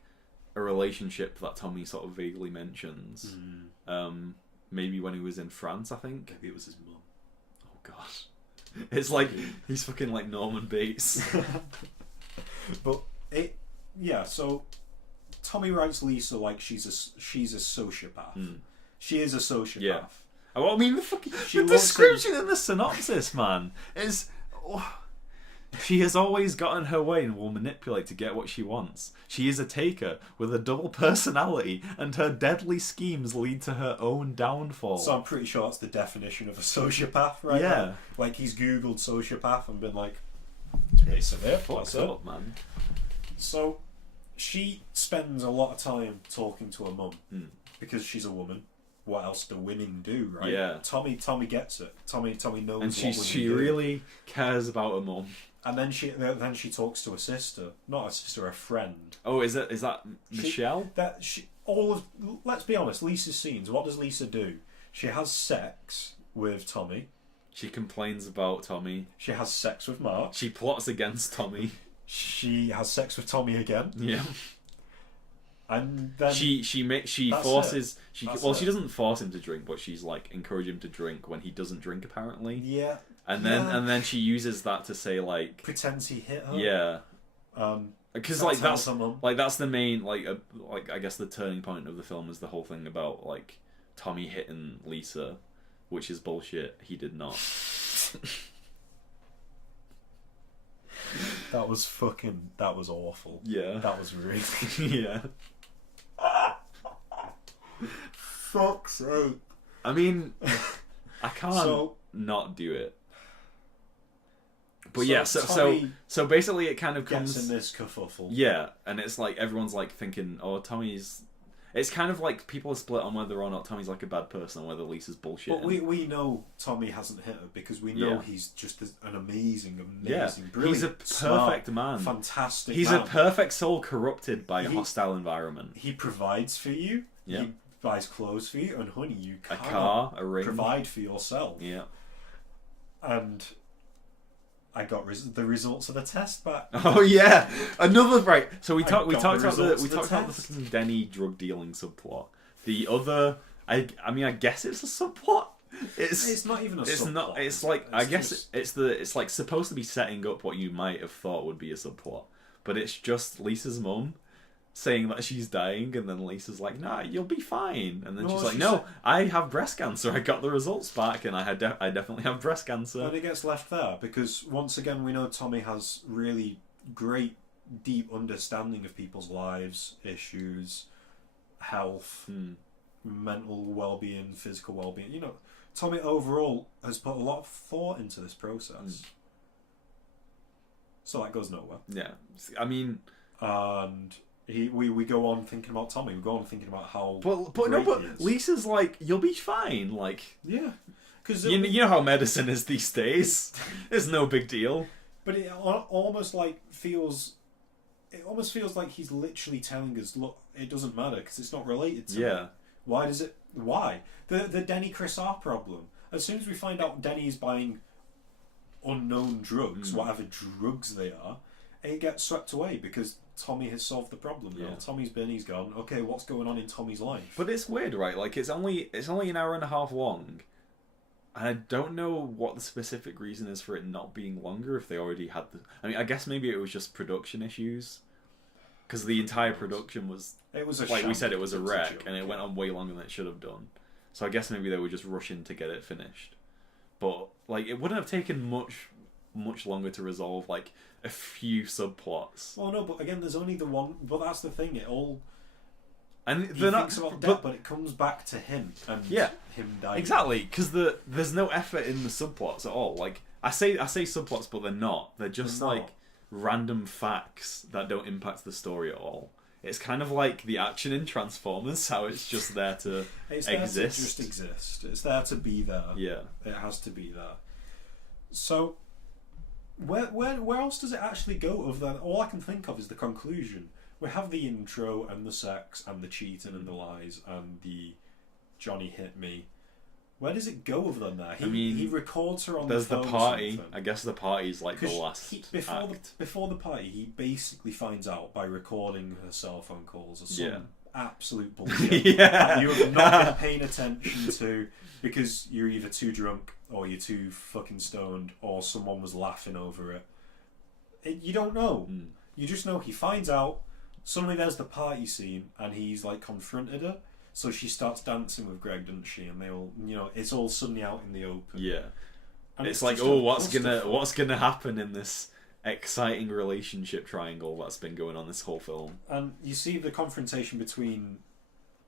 a relationship that Tommy sort of vaguely mentions. Maybe when he was in France, I think. Maybe it was his mum. Oh, gosh. It's like he's fucking like Norman Bates. But so Tommy writes Lisa like she's a sociopath. She is a sociopath. Yeah. Well, I mean, the description in the synopsis, man, is she has always gotten her way and will manipulate to get what she wants. She is a taker with a double personality, and her deadly schemes lead to her own downfall. So I'm pretty sure that's the definition of a sociopath, right? Yeah. Now. Like, he's Googled sociopath and been like, it's pretty severe. Fucked up, man. So she spends a lot of time talking to her mum because she's a woman. What else do women do, right? Yeah. Tommy gets it. Tommy knows. And what she do. really cares about her mum. And then she talks to a sister, not a sister, a friend. Oh, is that Michelle? Let's be honest, Lisa's scenes. What does Lisa do? She has sex with Tommy. She complains about Tommy. She has sex with Mark. She plots against Tommy. She has sex with Tommy again. Yeah. And then she forces she doesn't force him to drink, but she's like encourage him to drink when he doesn't drink apparently. Yeah. And then she uses that to say like pretends he hit her. Yeah. Because like that's the main like I guess the turning point of the film is the whole thing about like Tommy hitting Lisa, which is bullshit. He did not. That was awful. Yeah. That was really yeah. fuck's sake. I mean, I can't So- not do it. But So yeah, Tommy so basically it kind of gets comes... in this kerfuffle. Yeah, and it's like everyone's like thinking, oh, Tommy's... It's kind of like people are split on whether or not Tommy's like a bad person or whether Lisa's bullshit. But we know Tommy hasn't hit her because we know he's just an amazing, brilliant, he's a perfect man. Fantastic He's man. a perfect soul corrupted by a hostile environment. He provides for you. Yeah. He buys clothes for you, and honey, you A cannot car, a ring. provide for yourself. Yeah. And I got the results of the test back. Oh yeah, another right. So we I talked got about the the test. fucking Denny drug dealing subplot. The other, I mean, I guess it's a subplot. It's not even a It's subplot. not. It's like I guess it's like supposed to be setting up what you might have thought would be a subplot, but it's just Lisa's mum saying that she's dying, and then Lisa's like, "Nah, you'll be fine," and then No, she's like, she "No, said- I have breast cancer. I got the results back, and I definitely have breast cancer." And it gets left there because once again we know Tommy has really great, deep understanding of people's lives, issues, health, mental well-being, physical well-being. You know, Tommy overall has put a lot of thought into this process. So that goes nowhere. Yeah, I mean, And we go on thinking about Tommy. We go on thinking about how. but great he is. Lisa's like, "You'll be fine." Like, Yeah, because you know how medicine is these days. It's no big deal. But it almost like feels. It almost feels like he's literally telling us, "Look, it doesn't matter because it's not related to me." Why does it? Why the Denny Chris R problem? As soon as we find out Denny is buying unknown drugs, whatever drugs they are, it gets swept away because Tommy has solved the problem. Yeah. Now Tommy's been, he's gone. Okay, what's going on in Tommy's life? But it's weird, right? Like it's only an hour and a half long, and I don't know what the specific reason is for it not being longer. If they already had the, I mean, I guess maybe it was just production issues, because the entire production was. It was a like we said, it was a wreck, joke, and it went on way longer than it should have done. So I guess maybe they were just rushing to get it finished. But like, it wouldn't have taken much longer to resolve like a few subplots. Well, no, but again, there's only the one. But that's the thing. It all. And He they're not. thinks about death, but it comes back to him and him dying. Exactly, because there's no effort in the subplots at all. Like I say subplots, but they're not. They're just They're not. like random facts that don't impact the story at all. It's kind of like the action in Transformers, how it's just there to It's exist. there to just exist. It's there to be there. Yeah. It has to be there. So, where else does it actually go other than... All I can think of is the conclusion. We have the intro and the sex and the cheating and the lies and the Johnny hit me. Where does it go other than that? He records her on the There's phone the or party. something. I guess the party's like the 'Cause last act. before the party, he basically finds out by recording her cell phone calls or some absolute bullshit Yeah. that you have not been paying attention to because you're either too drunk or you're too fucking stoned or someone was laughing over it. You don't know. You just know he finds out. Suddenly there's the party scene and he's like confronted her. So she starts dancing with Greg, doesn't she? And they all, you know, it's all suddenly out in the open. Yeah. And It's like, just oh, a clusterfuck. what's gonna happen in this exciting relationship triangle that's been going on this whole film? And you see the confrontation between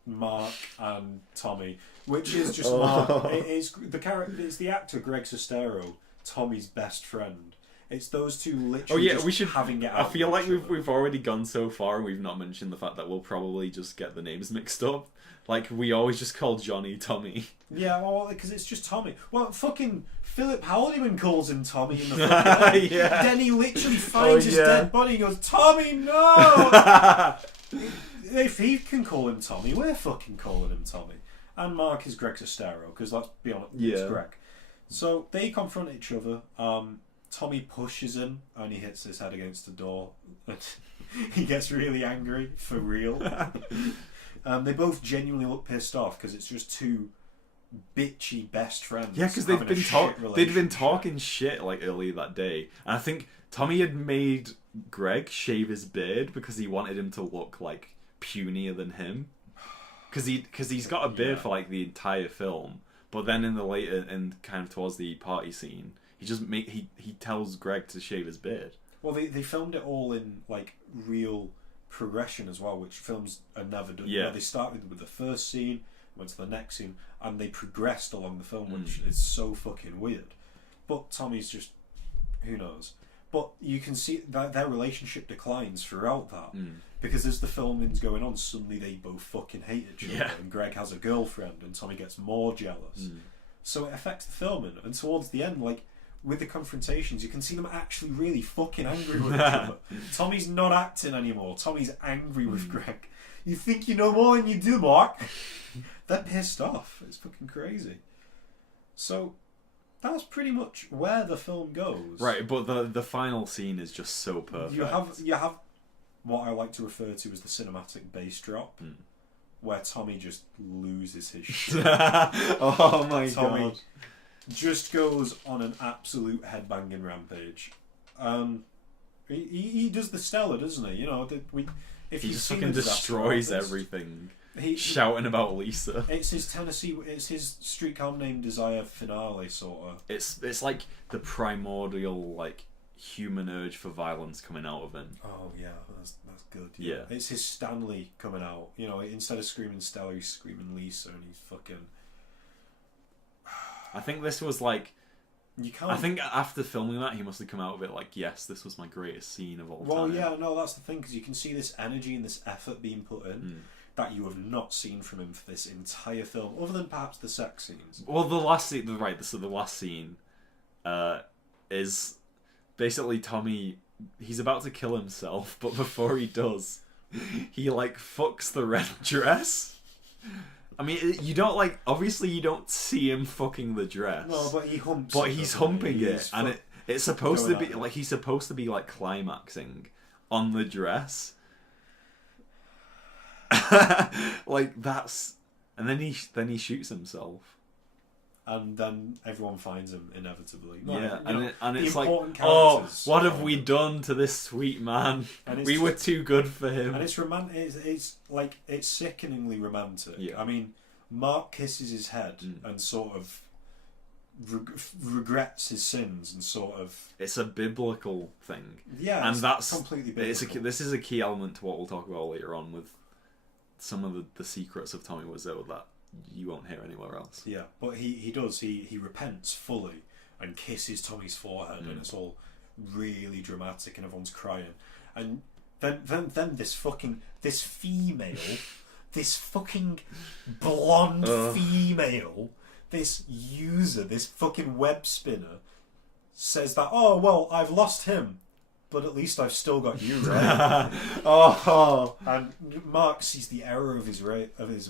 Mark and Tommy, which is just Mark. It is the character. It's the actor Greg Sestero, Tommy's best friend. It's those two literally. we should. having it I out feel with like each other. we've already gone so far, and we've not mentioned the fact that we'll probably just get the names mixed up. Like we always just call Johnny Tommy. Yeah, well, because it's just Tommy. Well, fucking Philip Howleyman calls him Tommy in the fucking end. Yeah. Denny literally finds his yeah. dead body and goes, Tommy, no! If he can call him Tommy, we're fucking calling him Tommy. And Mark is Greg Sestero, because let's be honest, it's Yeah. Greg. So they confront each other. Tommy pushes him and he hits his head against the door. He gets really angry, for real. They both genuinely look pissed off because it's just two bitchy best friends. Yeah, because having a shit they'd been relationship. talking shit like earlier that day, and I think Tommy had made Greg shave his beard because he wanted him to look like punier than him. Because he's got a beard for like the entire film, but then in the later and kind of towards the party scene, he tells Greg to shave his beard. Well, they filmed it all in like real progression as well, which films are never done. Yeah. They started with the first scene, went to the next scene, and they progressed along the film, which is so fucking weird. But Tommy's just, who knows? But you can see that their relationship declines throughout that. Because as the filming's going on, suddenly they both fucking hate each other, and Greg has a girlfriend, and Tommy gets more jealous. So it affects the filming, and towards the end, like, with the confrontations, you can see them actually really fucking angry with each other. Tommy's not acting anymore. Tommy's angry with Greg. You think you know more than you do, Mark? They're pissed off. It's fucking crazy. So that's pretty much where the film goes. Right, but the final scene is just so perfect. You have what I like to refer to as the cinematic bass drop, where Tommy just loses his shit. Oh my god. Just goes on an absolute headbanging rampage. He does the Stella, doesn't he? You know, if he just fucking destroys everything. Shouting about Lisa. It's his Streetcar Named Desire finale, sort of. It's like the primordial, like, human urge for violence coming out of him. Oh yeah, that's good. Yeah. It's his Stanley coming out. You know, instead of screaming Stella, he's screaming Lisa, and he's fucking. I think this was like. You can't. I think after filming that, he must have come out of it like, yes, this was my greatest scene of all time. Well, yeah, no, that's the thing, because you can see this energy and this effort being put in that you have not seen from him for this entire film, other than perhaps the sex scenes. Well, the last scene, so the last scene, is basically Tommy. He's about to kill himself, but before he does, he like fucks the red dress. I mean, you don't like. Obviously, you don't see him fucking the dress. No, but he humps. But he's humping it, and it's supposed to be like he's supposed to be like climaxing on the dress. Like that's, and then he shoots himself, and then everyone finds him inevitably. Yeah, and it's like, oh, what have we done to this sweet man? We were too good for him. And it's romantic. It's like it's sickeningly romantic. Yeah. I mean, Mark kisses his head and sort of regrets his sins and sort of. It's a biblical thing. Yeah, and that's completely biblical. This is a key element to what we'll talk about later on with some of the secrets of Tommy Wiseau that you won't hear anywhere else. Yeah, but he does. He repents fully and kisses Tommy's forehead, and it's all really dramatic, and everyone's crying. And then this fucking blonde female, this user, this fucking web spinner, says that, oh well, I've lost him, but at least I've still got you, right? And Mark sees the error of his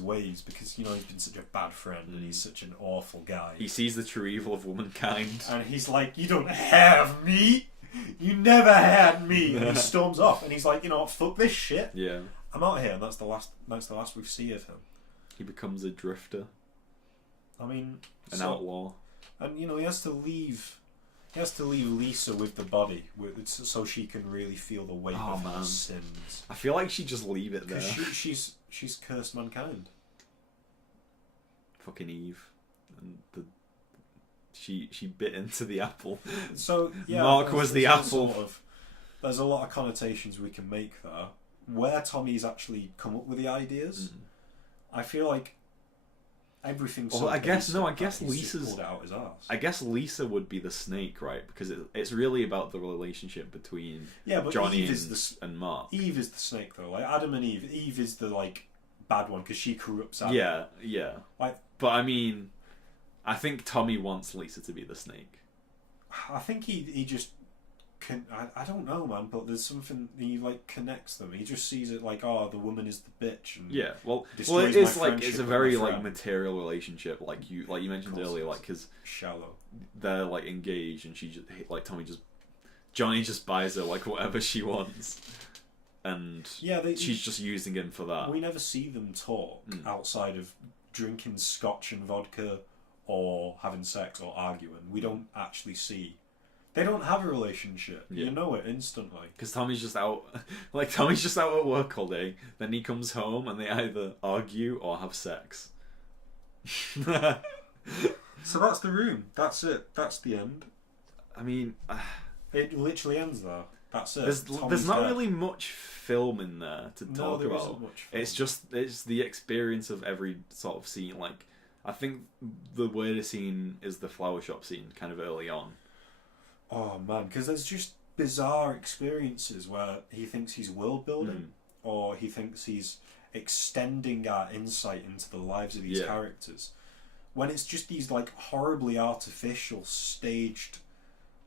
ways, because, you know, he's been such a bad friend and he's such an awful guy. He sees the true evil of womankind, and he's like, you don't have me, you never had me. And he storms off, and he's like, you know what, fuck this shit. Yeah, I'm out here. And that's the last we see of him. He becomes a drifter. I mean, an outlaw, and you know, he has to leave Lisa with the body, so she can really feel the weight of her sins. I feel like she'd just leave it there. She's cursed mankind. Fucking Eve, and she bit into the apple. So yeah, Mark was the apple. There's a lot of connotations we can make there. Where Tommy's actually come up with the ideas, I feel like. Everything. Well, I guess Lisa's pulled it out his arse. I guess Lisa would be the snake, right? Because it's really about the relationship between but Johnny and Mark. Eve is the snake, though. Like Adam and Eve. Eve is the like bad one because she corrupts Adam. Yeah. Like, but I mean, I think Tommy wants Lisa to be the snake. I think he just. I don't know, man, but there's something he like connects them. He just sees it like, oh, the woman is the bitch. And it is like it's a very like material relationship, like you mentioned earlier, like because shallow. They're like engaged, and Johnny just buys her like whatever she wants, and she's just using him for that. We never see them talk outside of drinking scotch and vodka, or having sex, or arguing. We don't actually see. They don't have a relationship. You know it instantly. Because Tommy's just out at work all day. Then he comes home and they either argue or have sex. So that's the room. That's it. That's the end. I mean, it literally ends there. That's it. There's not really much film in there to talk there about. isn't much film. It's the experience of every sort of scene. Like, I think the weirdest scene is the flower shop scene, kind of early on. Oh man, because there's just bizarre experiences where he thinks he's world building, or he thinks he's extending our insight into the lives of these characters, when it's just these like horribly artificial, staged,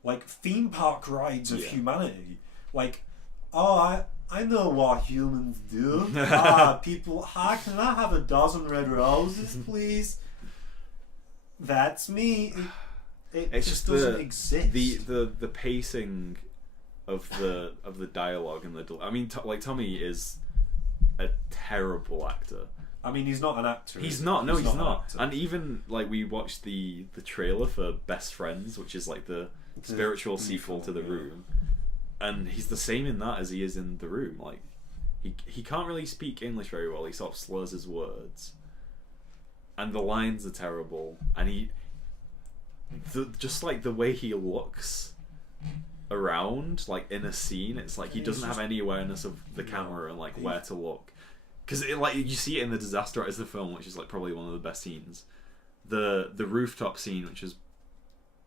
like theme park rides of humanity. Like, oh, I know what humans do. People, can I have a dozen red roses, please? That's me. It just doesn't exist. The pacing of the dialogue and I mean, like Tommy is a terrible actor. I mean, he's not an actor. He's not. No, he's not. And even like we watched the trailer for Best Friends, which is like the spiritual sequel to The Room, and he's the same in that as he is in The Room. Like he can't really speak English very well. He sort of slurs his words, and the lines are terrible. And just like the way he looks around, like in a scene, it's like he doesn't have any awareness of the camera and like where to look. Because like you see it in the Disaster Artist, the film, which is like probably one of the best scenes. The rooftop scene, which is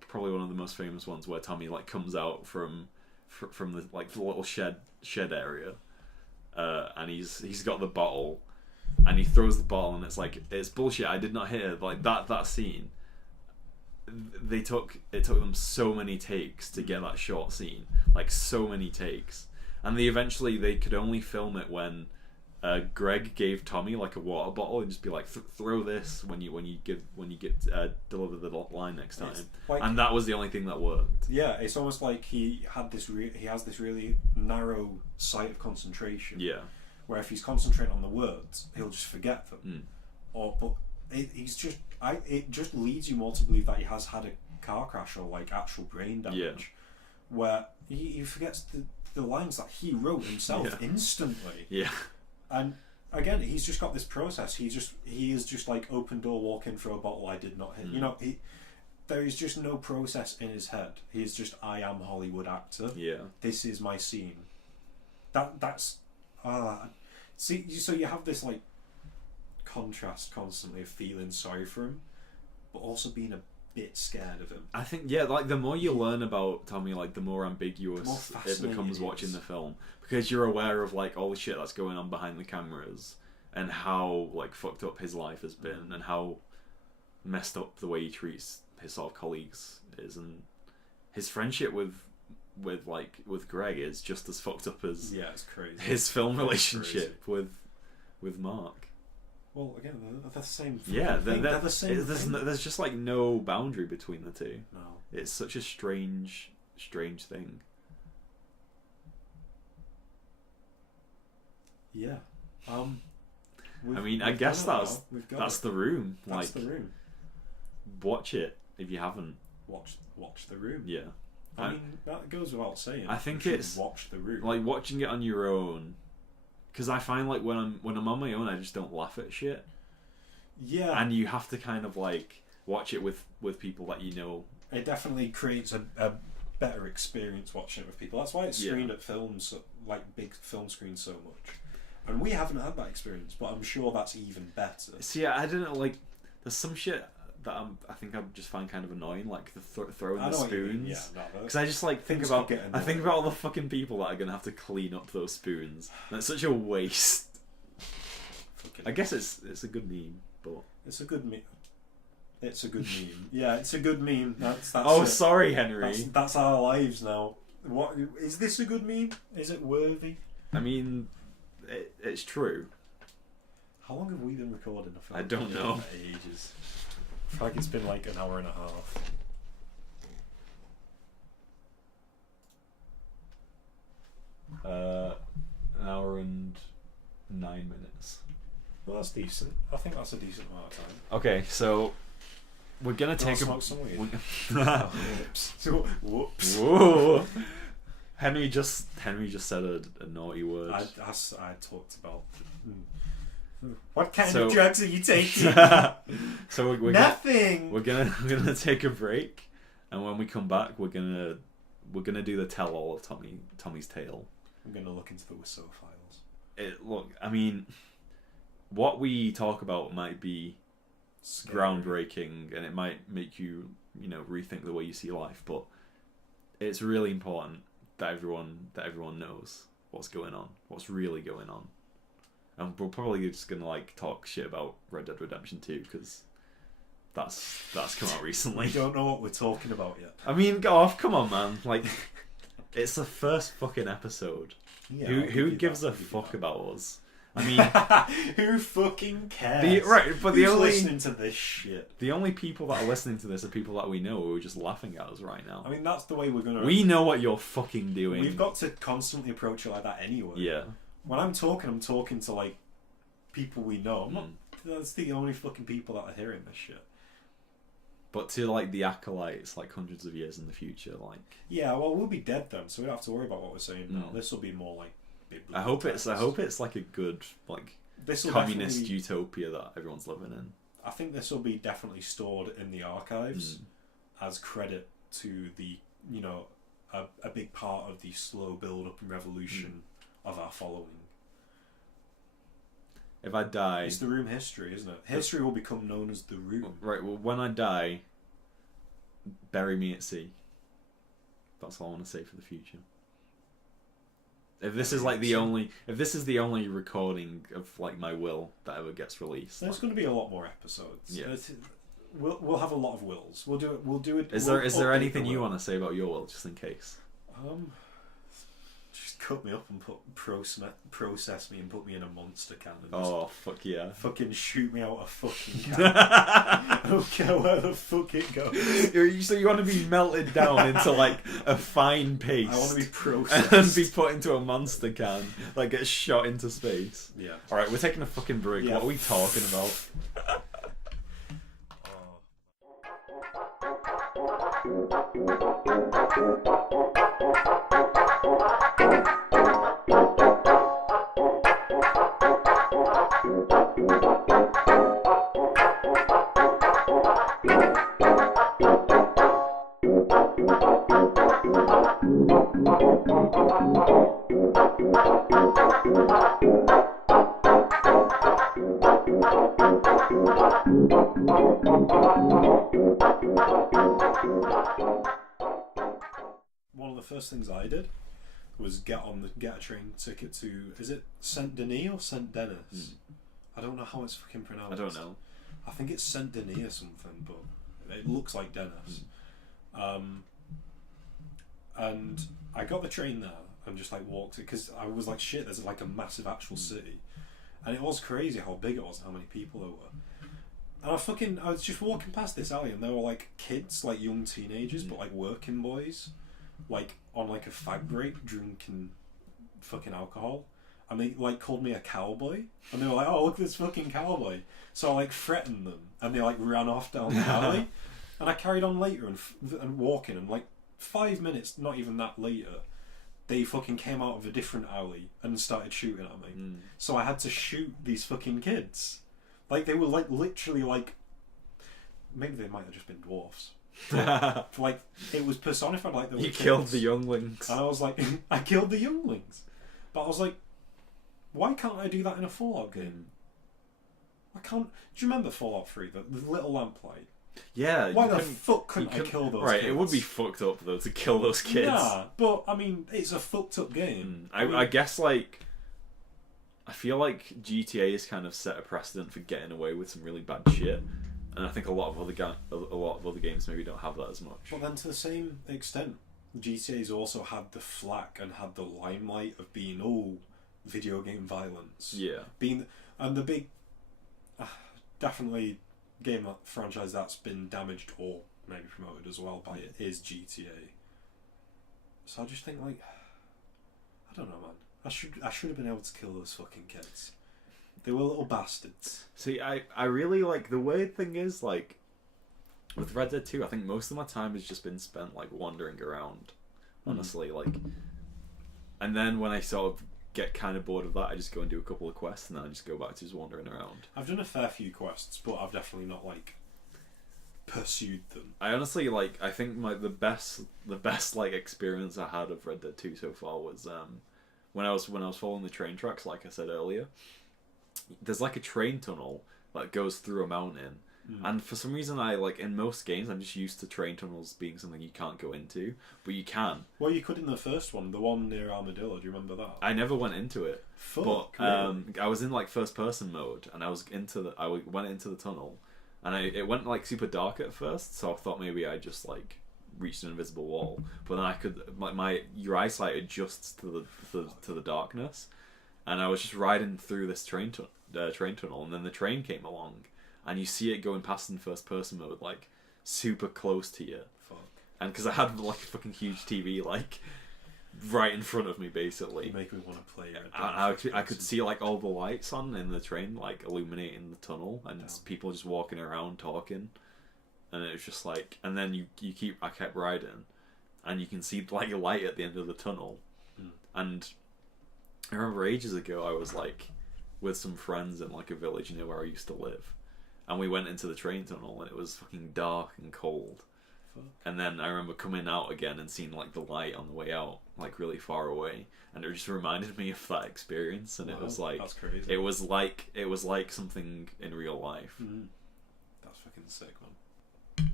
probably one of the most famous ones, where Tommy like comes out from the like the little shed area, and he's got the bottle, and he throws the bottle, and it's like, it's bullshit. I did not hear like that scene. It took them so many takes to get that short scene, like so many takes, and they could only film it when Greg gave Tommy like a water bottle and just be like, throw this when you deliver the line next time, like, and that was the only thing that worked. Yeah, it's almost like he has this really narrow sight of concentration. Yeah, where if he's concentrating on the words, he'll just forget them. It just leads you more to believe that he has had a car crash or like actual brain damage, where he forgets the lines that he wrote himself instantly. Yeah. And again, he's just got this process. He is just like open door, walk in, throw a bottle. I did not hit. You know, there is just no process in his head. He's just, I am Hollywood actor. Yeah. This is my scene. That's see. So you have this like contrast constantly of feeling sorry for him, but also being a bit scared of him. I think like the more you learn about Tommy, like the more ambiguous it becomes watching the film, because you're aware of like all the shit that's going on behind the cameras and how like fucked up his life has been and how messed up the way he treats his sort of colleagues is, and his friendship with Greg is just as fucked up as it's crazy. His film relationship with Mark. Well, again, they're the same. Yeah, they're the same. There's just like no boundary between the two. No, it's such a strange thing. Yeah. I mean, I guess that's The Room. That's The Room. Watch it if you haven't. Watch The Room. Yeah. I mean, that goes without saying. I think it's watch The Room. Like watching it on your own. Because I find like when I'm on my own, I just don't laugh at shit. Yeah. And you have to kind of like watch it with people that you know. It definitely creates a better experience watching it with people. That's why it's screened at films, like big film screens, so much. And we haven't had that experience, but I'm sure that's even better. See, I don't know. Like, there's some shit that I think I just find kind of annoying, like the throwing the spoons. Yeah, because I just like think about all the fucking people that are gonna have to clean up those spoons. And it's such a waste. I guess it's a good meme, but it's a good meme. It's a good meme. Yeah, it's a good meme. That's sorry, Henry. That's our lives now. What is this a good meme? Is it worthy? I mean, it's true. How long have we been recording? I don't know. Ages. I feel like it's been like an hour and a half. An hour and 9 minutes. Well, that's decent. I think that's a decent amount of time. Okay, so we're gonna take a. Smoke some weed. Whoops. Whoops. Whoa. Henry just said a naughty word. I talked about. What kind of drugs are you taking? So we're nothing. We're gonna take a break, and when we come back, we're gonna do the tell all of Tommy's tale. I'm going to look into the Wiseau files. Look, I mean, what we talk about might be Scary. groundbreaking, and it might make you, rethink the way you see life. But it's really important that everyone knows what's going on, what's really going on. And we're probably just gonna talk shit about Red Dead Redemption 2 because that's come out recently. We don't know what we're talking about yet. I mean, go off, come on, man. It's the first fucking episode. Yeah, Who gives a fuck about us? I mean, who fucking cares? Who's listening to this shit? The only people that are listening to this are people that we know who are just laughing at us right now. I mean, that's the way we're gonna. We know what you're fucking doing. We've got to constantly approach it like that anyway. Yeah. When I'm talking to people we know. That's the only fucking people that are hearing this shit. But to the acolytes, hundreds of years in the future, yeah, well, we'll be dead then, so we don't have to worry about what we're saying now. This will be more biblical. I hope it's a good communist utopia that everyone's living in. I think this will be definitely stored in the archives as credit to the a big part of the slow build up and revolution of our following. If I die... It's the room history, isn't it? History will become known as the room. Right, well, when I die, bury me at sea. That's all I want to say for the future. If this is the only recording of my will that ever gets released, there's going to be a lot more episodes. Yeah. We'll have a lot of wills. We'll do it. Is there anything you want to say about your will, just in case? Just cut me up and process me and put me in a monster can. And fuck yeah! Fucking shoot me out a fucking can. I don't care where the fuck it goes. So you want to be melted down into a fine paste? I want to be processed and be put into a monster can, get shot into space. Yeah. All right, we're taking a fucking break. Yeah. What are we talking about? One of the first things I did was get a train ticket to, is it Saint Denis or Saint Denis? I don't know how it's fucking pronounced. I don't know. I think it's Saint Denis or something, but it looks like Denis. And I got the train there and just walked it because I was shit, there's a massive actual city, and it was crazy how big it was and how many people there were. And I was just walking past this alley and there were kids, young teenagers, but working boys, on a fag break drinking fucking alcohol, and they called me a cowboy, and they were oh, look at this fucking cowboy. So I threatened them and they ran off down the alley. And I carried on later and walking, and 5 minutes, not even that later, they fucking came out of a different alley and started shooting at me. So I had to shoot these fucking kids. They were literally maybe they might have just been dwarfs. It was personified they were kids. Killed the younglings. And I was I killed the younglings. But I was why can't I do that in a Fallout game? I can't. Do you remember Fallout 3, the little lamplight? Yeah. Why the fuck couldn't I kill those kids? It would be fucked up though to kill those kids. Yeah, but I mean, it's a fucked up game. I guess I feel GTA has kind of set a precedent for getting away with some really bad shit, and I think a lot of other games maybe don't have that as much. But then to the same extent, GTA's also had the flack and had the limelight of being video game violence. Yeah. And the big, definitely game franchise that's been damaged or maybe promoted as well by it is GTA. So I just think I don't know, man. I should have been able to kill those fucking kids. They were little bastards. See, I really the weird thing is with Red Dead 2, I think most of my time has just been spent wandering around, honestly, and then when I sort of get kind of bored of that, I just go and do a couple of quests and then I just go back to just wandering around. I've done a fair few quests, but I've definitely not pursued them. I honestly I think the best experience I had of Red Dead 2 so far was when I was following the train tracks, like I said earlier, there's like a train tunnel that goes through a mountain. And for some reason, I like in most games, I'm just used to train tunnels being something you can't go into, but you can. Well, you could in the first one, the one near Armadillo. Do you remember that? I never went into it. Fuck, but really? I was in like first person mode, and I went into the tunnel, and it went like super dark at first, so I thought maybe I just like reached an invisible wall, but then I could your eyesight adjusts to the darkness, and I was just riding through this train tunnel, and then the train came along. And you see it going past in first person mode, like super close to you. Fuck. And because I had like a fucking huge TV, like right in front of me, basically. You make me want to play it. I could see like all the lights on in the train, like illuminating the tunnel, and people just walking around talking. And it was just like, and then I kept riding, and you can see like a light at the end of the tunnel. And I remember ages ago, I was like with some friends in like a village near where I used to live. And we went into the train tunnel, and it was fucking dark and cold. Fuck. And then I remember coming out again and seeing like the light on the way out, like really far away, and it just reminded me of that experience. And it was like, that's crazy. it was like something in real life. That's fucking sick, man.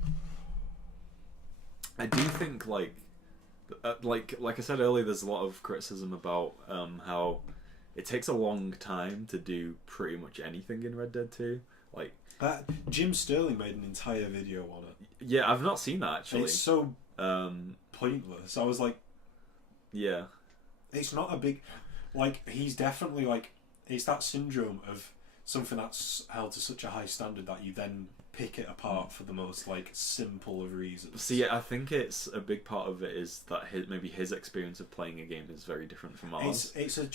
I do think like I said earlier, there's a lot of criticism about how it takes a long time to do pretty much anything in Red Dead 2. Like. Jim Sterling made an entire video on it. Yeah, I've not seen that actually. It's so pointless. I was like, yeah, it's not a big, like, he's definitely like, it's that syndrome of something that's held to such a high standard that you then pick it apart for the most like simple of reasons. See, I think it's a big part of it is that his experience of playing a game is very different from ours. It's a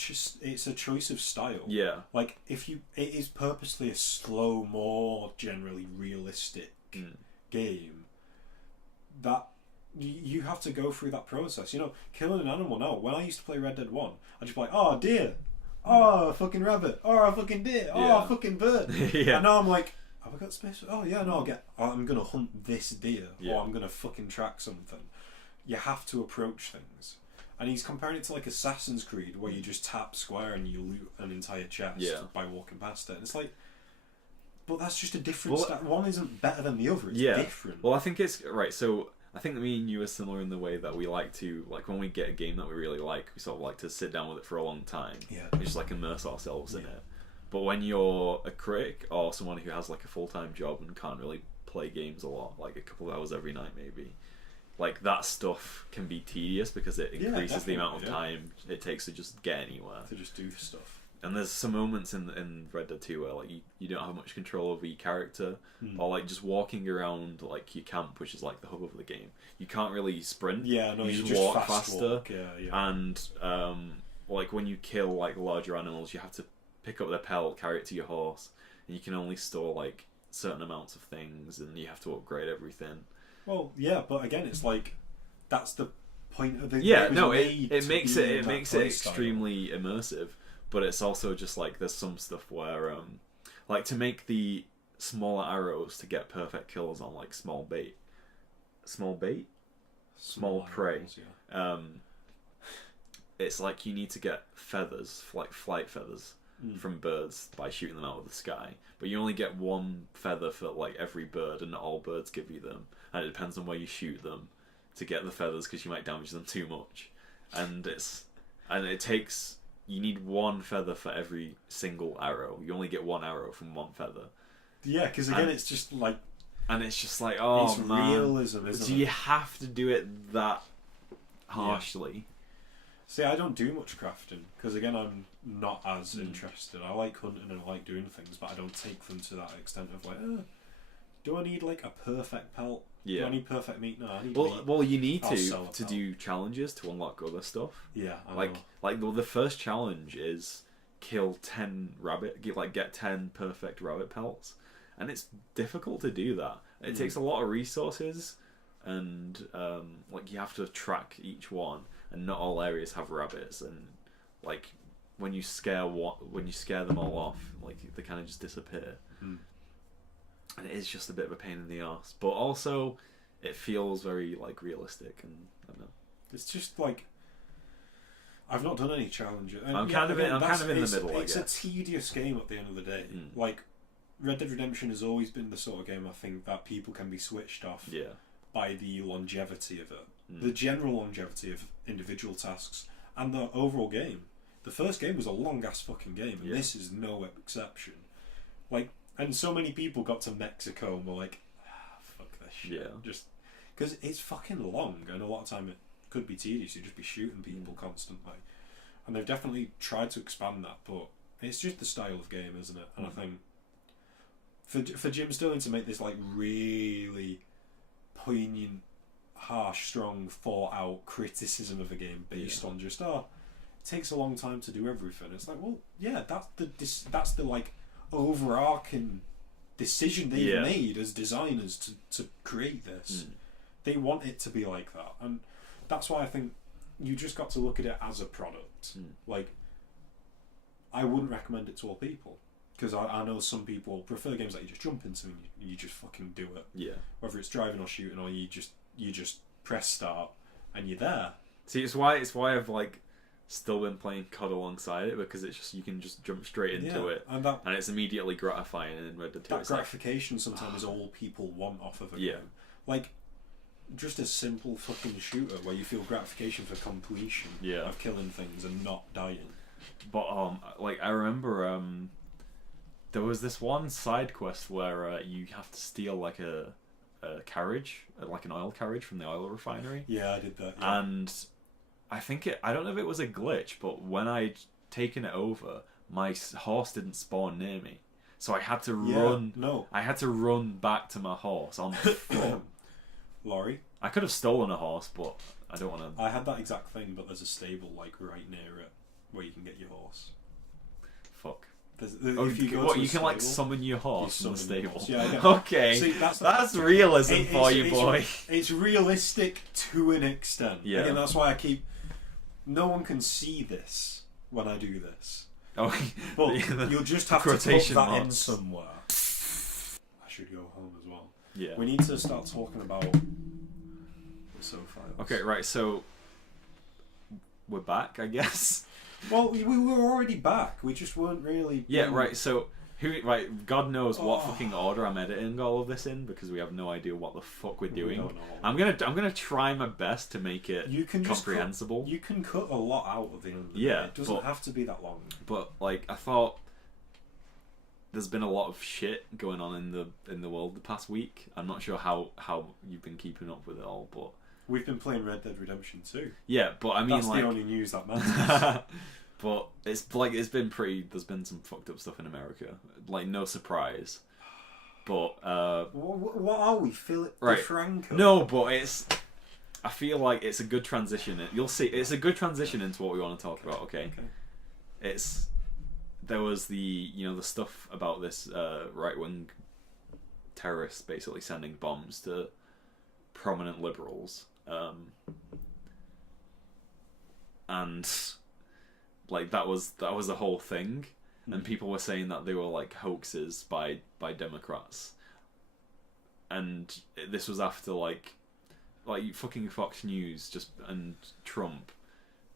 choice of style. Yeah, like it is purposely a slow, more generally realistic game that you have to go through that process. You know, killing an animal now. When I used to play Red Dead 1, I'd just be like, oh, deer, oh, a fucking rabbit, oh, a fucking deer, oh, a fucking bird. Yeah. And now I'm like, have I got space? Oh yeah, no, I'm gonna hunt this deer, or I'm gonna fucking track something. You have to approach things. And he's comparing it to like Assassin's Creed, where you just tap square and you loot an entire chest by walking past it. And it's like, but that's just a different one isn't better than the other, it's different. Well, I think it's right, so I think that me and you are similar in the way that we like to, like, when we get a game that we really like, we sort of like to sit down with it for a long time. Yeah. We just like immerse ourselves in it. But when you're a critic or someone who has like a full-time job and can't really play games a lot, like a couple of hours every night maybe, like that stuff can be tedious because it increases the amount of time it takes to just get anywhere. To just do stuff. And there's some moments in Red Dead 2 where like you don't have much control over your character, or like just walking around like your camp, which is like the hub of the game. You can't really sprint. Yeah, no, you just walk faster. And like when you kill like larger animals, you have to pick up their pelt, carry it to your horse, and you can only store like certain amounts of things, and you have to upgrade everything. Well, yeah, but again, it's like that's the point of the it makes it extremely immersive, but it's also just like there's some stuff where like to make the smaller arrows to get perfect kills on like small prey. Arrows, It's like you need to get feathers, like flight feathers, from birds by shooting them out of the sky, but you only get one feather for like every bird, and not all birds give you them, and it depends on where you shoot them to get the feathers because you might damage them too much, and it takes, you need one feather for every single arrow. You only get one arrow from one feather. Yeah, because again, it's just like, and it's just like, oh it's man, realism, isn't it? Do you have to do it that harshly? See, I don't do much crafting because again, I'm not as interested. I like hunting and I like doing things, but I don't take them to that extent of like, do I need like a perfect pelt? Yeah. Do I need perfect meat? No, I need meat. Well, you need to do challenges to unlock other stuff. Yeah, the first challenge is kill 10 rabbit, get 10 perfect rabbit pelts, and it's difficult to do that. It takes a lot of resources, and like you have to track each one. And not all areas have rabbits, and like when you scare them all off, like they kind of just disappear. And it is just a bit of a pain in the arse, but also it feels very like realistic, and I don't know. It's just like I've not done any challenger. I'm kind of in the middle. It's a tedious game at the end of the day. Like, Red Dead Redemption has always been the sort of game I think that people can be switched off by the longevity of it, the general longevity of individual tasks, and the overall game. The first game was a long ass fucking game, and this is no exception. Like, and so many people got to Mexico and were like, fuck this shit. Just because it's fucking long, and a lot of time it could be tedious. You'd just be shooting people constantly, and they've definitely tried to expand that, but it's just the style of game, isn't it? And I think for Jim Sterling to make this like really poignant, harsh, strong, thought out criticism of a game based on just it takes a long time to do everything. It's like, well, yeah, that's the like overarching decision they've made as designers to create this. They want it to be like that, and that's why I think you just got to look at it as a product. Like, I wouldn't recommend it to all people, because I know some people prefer games that you just jump into and you just fucking do it. Yeah. Whether it's driving or shooting, or you just press start and you're there. See, it's why I've like still been playing COD alongside it, because it's just, you can just jump straight into it, and it's immediately gratifying. And in Red Dead 2, that gratification sometimes is all people want off of a game. Like, just a simple fucking shooter where you feel gratification for completion of killing things and not dying. But like, I remember there was this one side quest where you have to steal like a carriage, like an oil carriage from the oil refinery. Yeah, I did that. And I think I don't know if it was a glitch, but when I'd taken it over, my horse didn't spawn near me, so I had to run. I had to run back to my horse on foot. Lorry. I could have stolen a horse, but I don't want to. I had that exact thing, but there's a stable like right near it where you can get your horse. Fuck. If you you can stable, like summon your horse from the stable. Yeah, okay. See, that's realism for you, boy. It's realistic to an extent. Yeah. Again, that's why I keep. No one can see this when I do this. Okay. But you'll just have to put that in somewhere. I should go home as well. Yeah. We need to start talking about the so files. Okay, right. So we're back, I guess. Well, we were already back. We just weren't really. Yeah, right. So God knows what fucking order I'm editing all of this in, because we have no idea what the fuck we're doing. I'm gonna try my best to make it comprehensible. You can cut a lot out of the end of the day. It doesn't have to be that long. But like, I thought there's been a lot of shit going on in the world the past week. I'm not sure how you've been keeping up with it all, but we've been playing Red Dead Redemption 2. Yeah, but I mean, that's like, the only news that matters. But it's been pretty. There's been some fucked up stuff in America. Like, no surprise. But what are we, Philip DeFranco? No, but I feel like it's a good transition. You'll see, it's a good transition into what we want to talk about. Okay. There was the stuff about this right wing terrorists basically sending bombs to prominent liberals, and like that was the whole thing, and people were saying that they were like hoaxes by Democrats, and this was after like fucking Fox News and Trump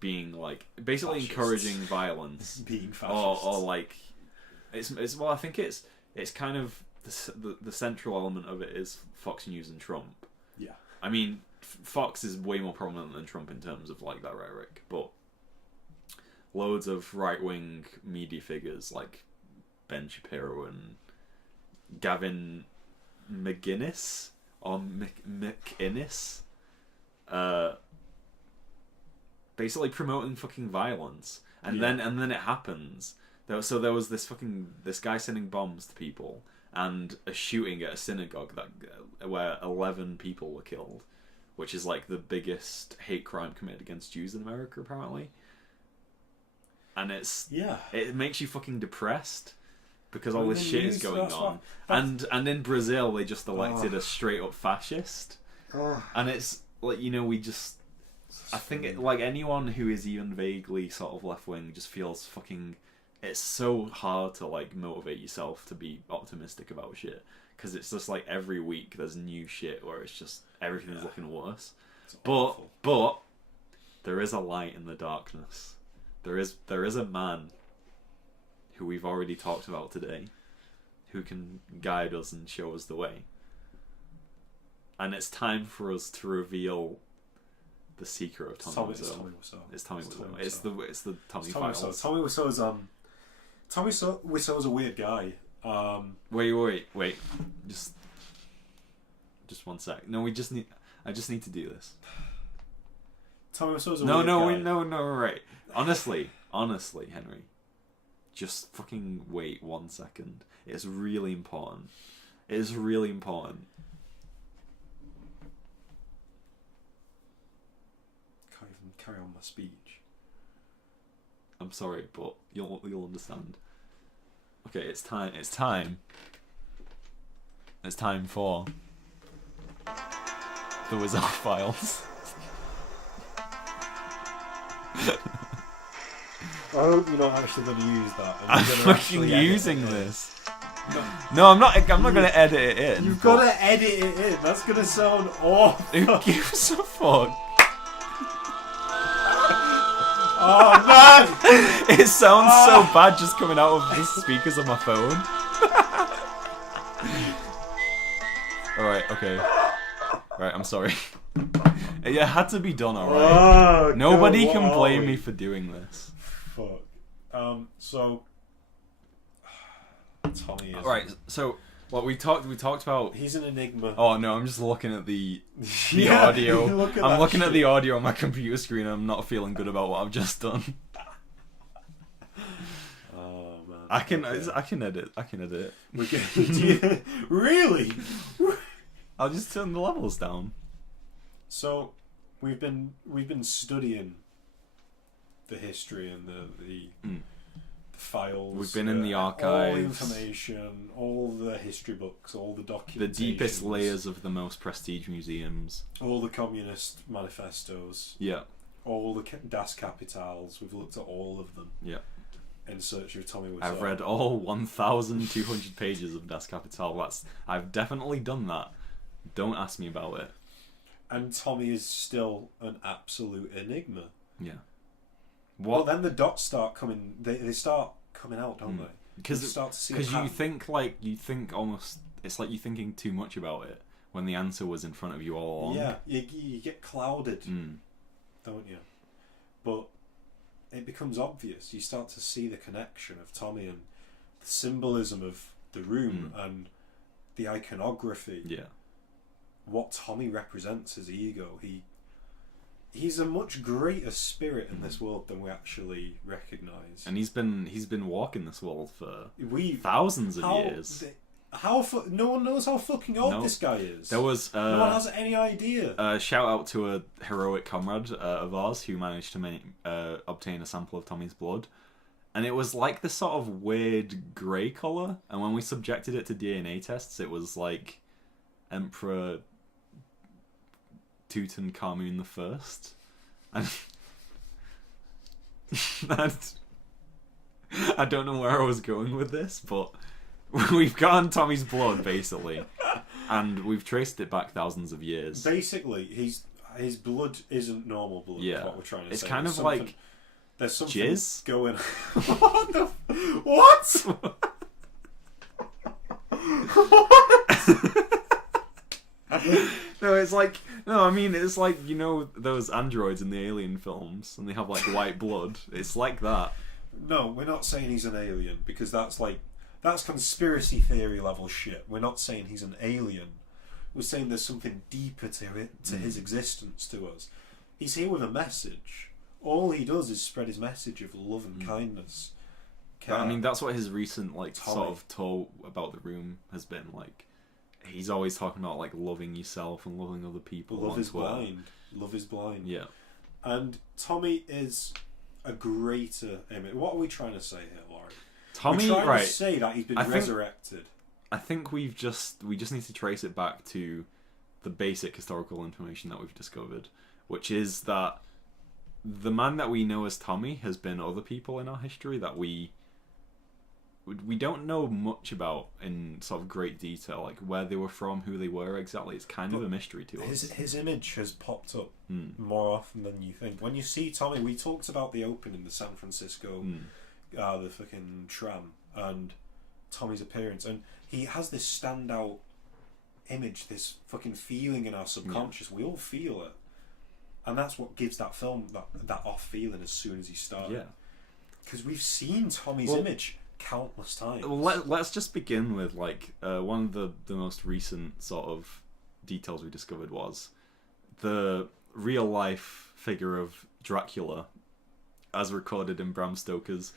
being like basically fascists. Encouraging violence, being fascist, or like it's well, I think it's kind of the central element of it is Fox News and Trump. Yeah, I mean, Fox is way more prominent than Trump in terms of like that rhetoric, but loads of right wing media figures like Ben Shapiro and Gavin McInnes or McInnes, basically promoting fucking violence, and then it happens. So there was this guy sending bombs to people, and a shooting at a synagogue where 11 people were killed, which is like the biggest hate crime committed against Jews in America apparently. And it makes you fucking depressed because all this shit is going on. And in Brazil they just elected a straight up fascist. And it's like, I think like anyone who is even vaguely sort of left wing just feels fucking. It's so hard to like motivate yourself to be optimistic about shit, because it's just like every week there's new shit where it's just everything's looking worse. But there is a light in the darkness. there is a man who we've already talked about today, who can guide us and show us the way. And it's time for us to reveal the secret of Tommy Wiseau. It's Tommy Wiseau. It's the Tommy Files. Tommy Wiseau's Tommy Wiseau's a weird guy. Wait. Just 1 sec. No, I just need to do this. Tommy Wiseau's a weird guy. No, right. Honestly, Henry. Just fucking wait 1 second. It's really important. It is really important. Can't even carry on my speech. I'm sorry, but you'll understand. Okay, it's time. It's time for the Wiseau Files. I hope you're not actually going to use that. I'm fucking using this. No, I'm not going to edit it in. You've got to edit it in. That's going to sound awful. Who gives a fuck? Oh man! It sounds so bad just coming out of the speakers of my phone. Alright, okay. Right, I'm sorry. It had to be done, alright. Nobody can blame me for doing this. Fuck. So Tommy is Right, so what we talked about. He's an enigma. Oh no, I'm just looking at the Yeah, audio. I'm looking at shit. the audio on my computer screen and I'm not feeling good about what I've just done. Oh man. I can edit it. We can, really? I'll just turn the levels down. So we've been studying the history and the files. We've been in the all archives. the information, all the history books, all the documentation. The deepest layers of the most prestige museums. All the communist manifestos. Yeah. All the Das Kapitals. We've looked at all of them. Yeah. In search of Tommy Wiseau. I've read all 1,200 pages of Das Kapital. I've definitely done that. Don't ask me about it. And Tommy is still an absolute enigma. Yeah. Well, then the dots start coming. They start coming out, don't they? Because you start to see. Because you think almost. It's like you're thinking too much about it when the answer was in front of you all along. Yeah, you get clouded, don't you? But it becomes obvious. You start to see the connection of Tommy and the symbolism of the room and the iconography. Yeah. What Tommy represents as ego. He's a much greater spirit in this world than we actually recognise. And he's been walking this world for thousands of years. No one knows how fucking old this guy is. There was no one has any idea. Shout out to a heroic comrade of ours who managed to obtain a sample of Tommy's blood, and it was like this sort of weird grey colour. And when we subjected it to DNA tests, it was like Emperor Tutankhamun the First, and I don't know where I was going with this, but we've gotten Tommy's blood basically, and we've traced it back thousands of years. Basically, his blood isn't normal blood. Yeah, is what we're trying to say. It's kind of like there's something jizz going. What the? What? No, it's like it's like, you know, those androids in the Alien films, and they have like white blood. It's like that. No, we're not saying he's an alien, because that's conspiracy theory level shit. We're not saying he's an alien. We're saying there's something deeper to his existence to us. He's here with a message. All he does is spread his message of love and kindness. I mean, that's what his recent sort of tour about the room has been like. He's always talking about like loving yourself and loving other people. Love is blind. Love is blind. Yeah. And Tommy is a greater image. What are we trying to say here, Laurie? Tommy, we're trying to say that he's been resurrected. I think we just need to trace it back to the basic historical information that we've discovered, which is that the man that we know as Tommy has been other people in our history that we we don't know much about in sort of great detail, like where they were from, who they were exactly. It's kind of a mystery to us. His image has popped up more often than you think. When you see Tommy, we talked about the opening, the San Francisco, the fucking tram, and Tommy's appearance, and he has this standout image, this fucking feeling in our subconscious. We all feel it, and that's what gives that film that off feeling as soon as he started. Yeah, because we've seen Tommy's image countless times. Let's just begin with like one of the most recent sort of details we discovered was the real life figure of Dracula, as recorded in Bram Stoker's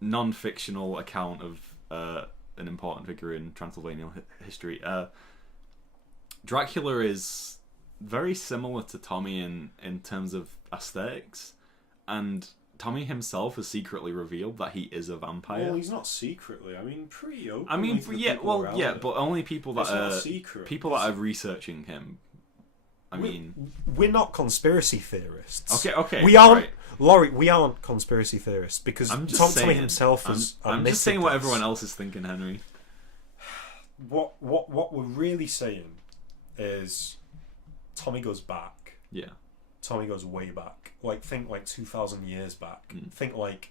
non-fictional account of an important figure in Transylvanian history. Dracula is very similar to Tommy in terms of aesthetics, and Tommy himself has secretly revealed that he is a vampire. Well, he's not secretly. I mean, pretty open. I mean, but only people that are researching him. We're not conspiracy theorists. Okay. We aren't, right. Laurie. We aren't conspiracy theorists because Tommy himself has. I'm just saying what everyone else is thinking, Henry. What we're really saying is, Tommy goes back. Yeah. Tommy goes way back. Think 2,000 years back. Think like.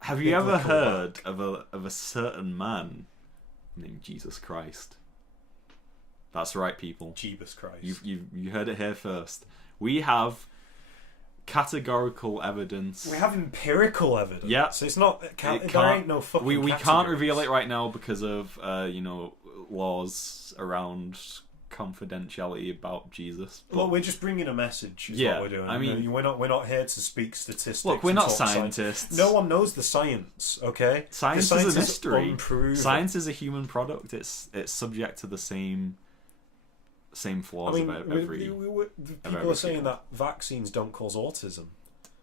Have you ever heard of a certain man named Jesus Christ? That's right, people. Jeebus Christ. You heard it here first. We have categorical evidence. We have empirical evidence. Yeah. So it's not. There ain't no fucking. We can't reveal it right now because of laws around confidentiality about Jesus. Well, we're just bringing a message. Is what we're doing. I mean, we're not here to speak statistics. Look, we're not scientists. No one knows the science. Okay. Science is a mystery. Unproven. Science is a human product. It's subject to the same flaws of every. People are saying that vaccines don't cause autism.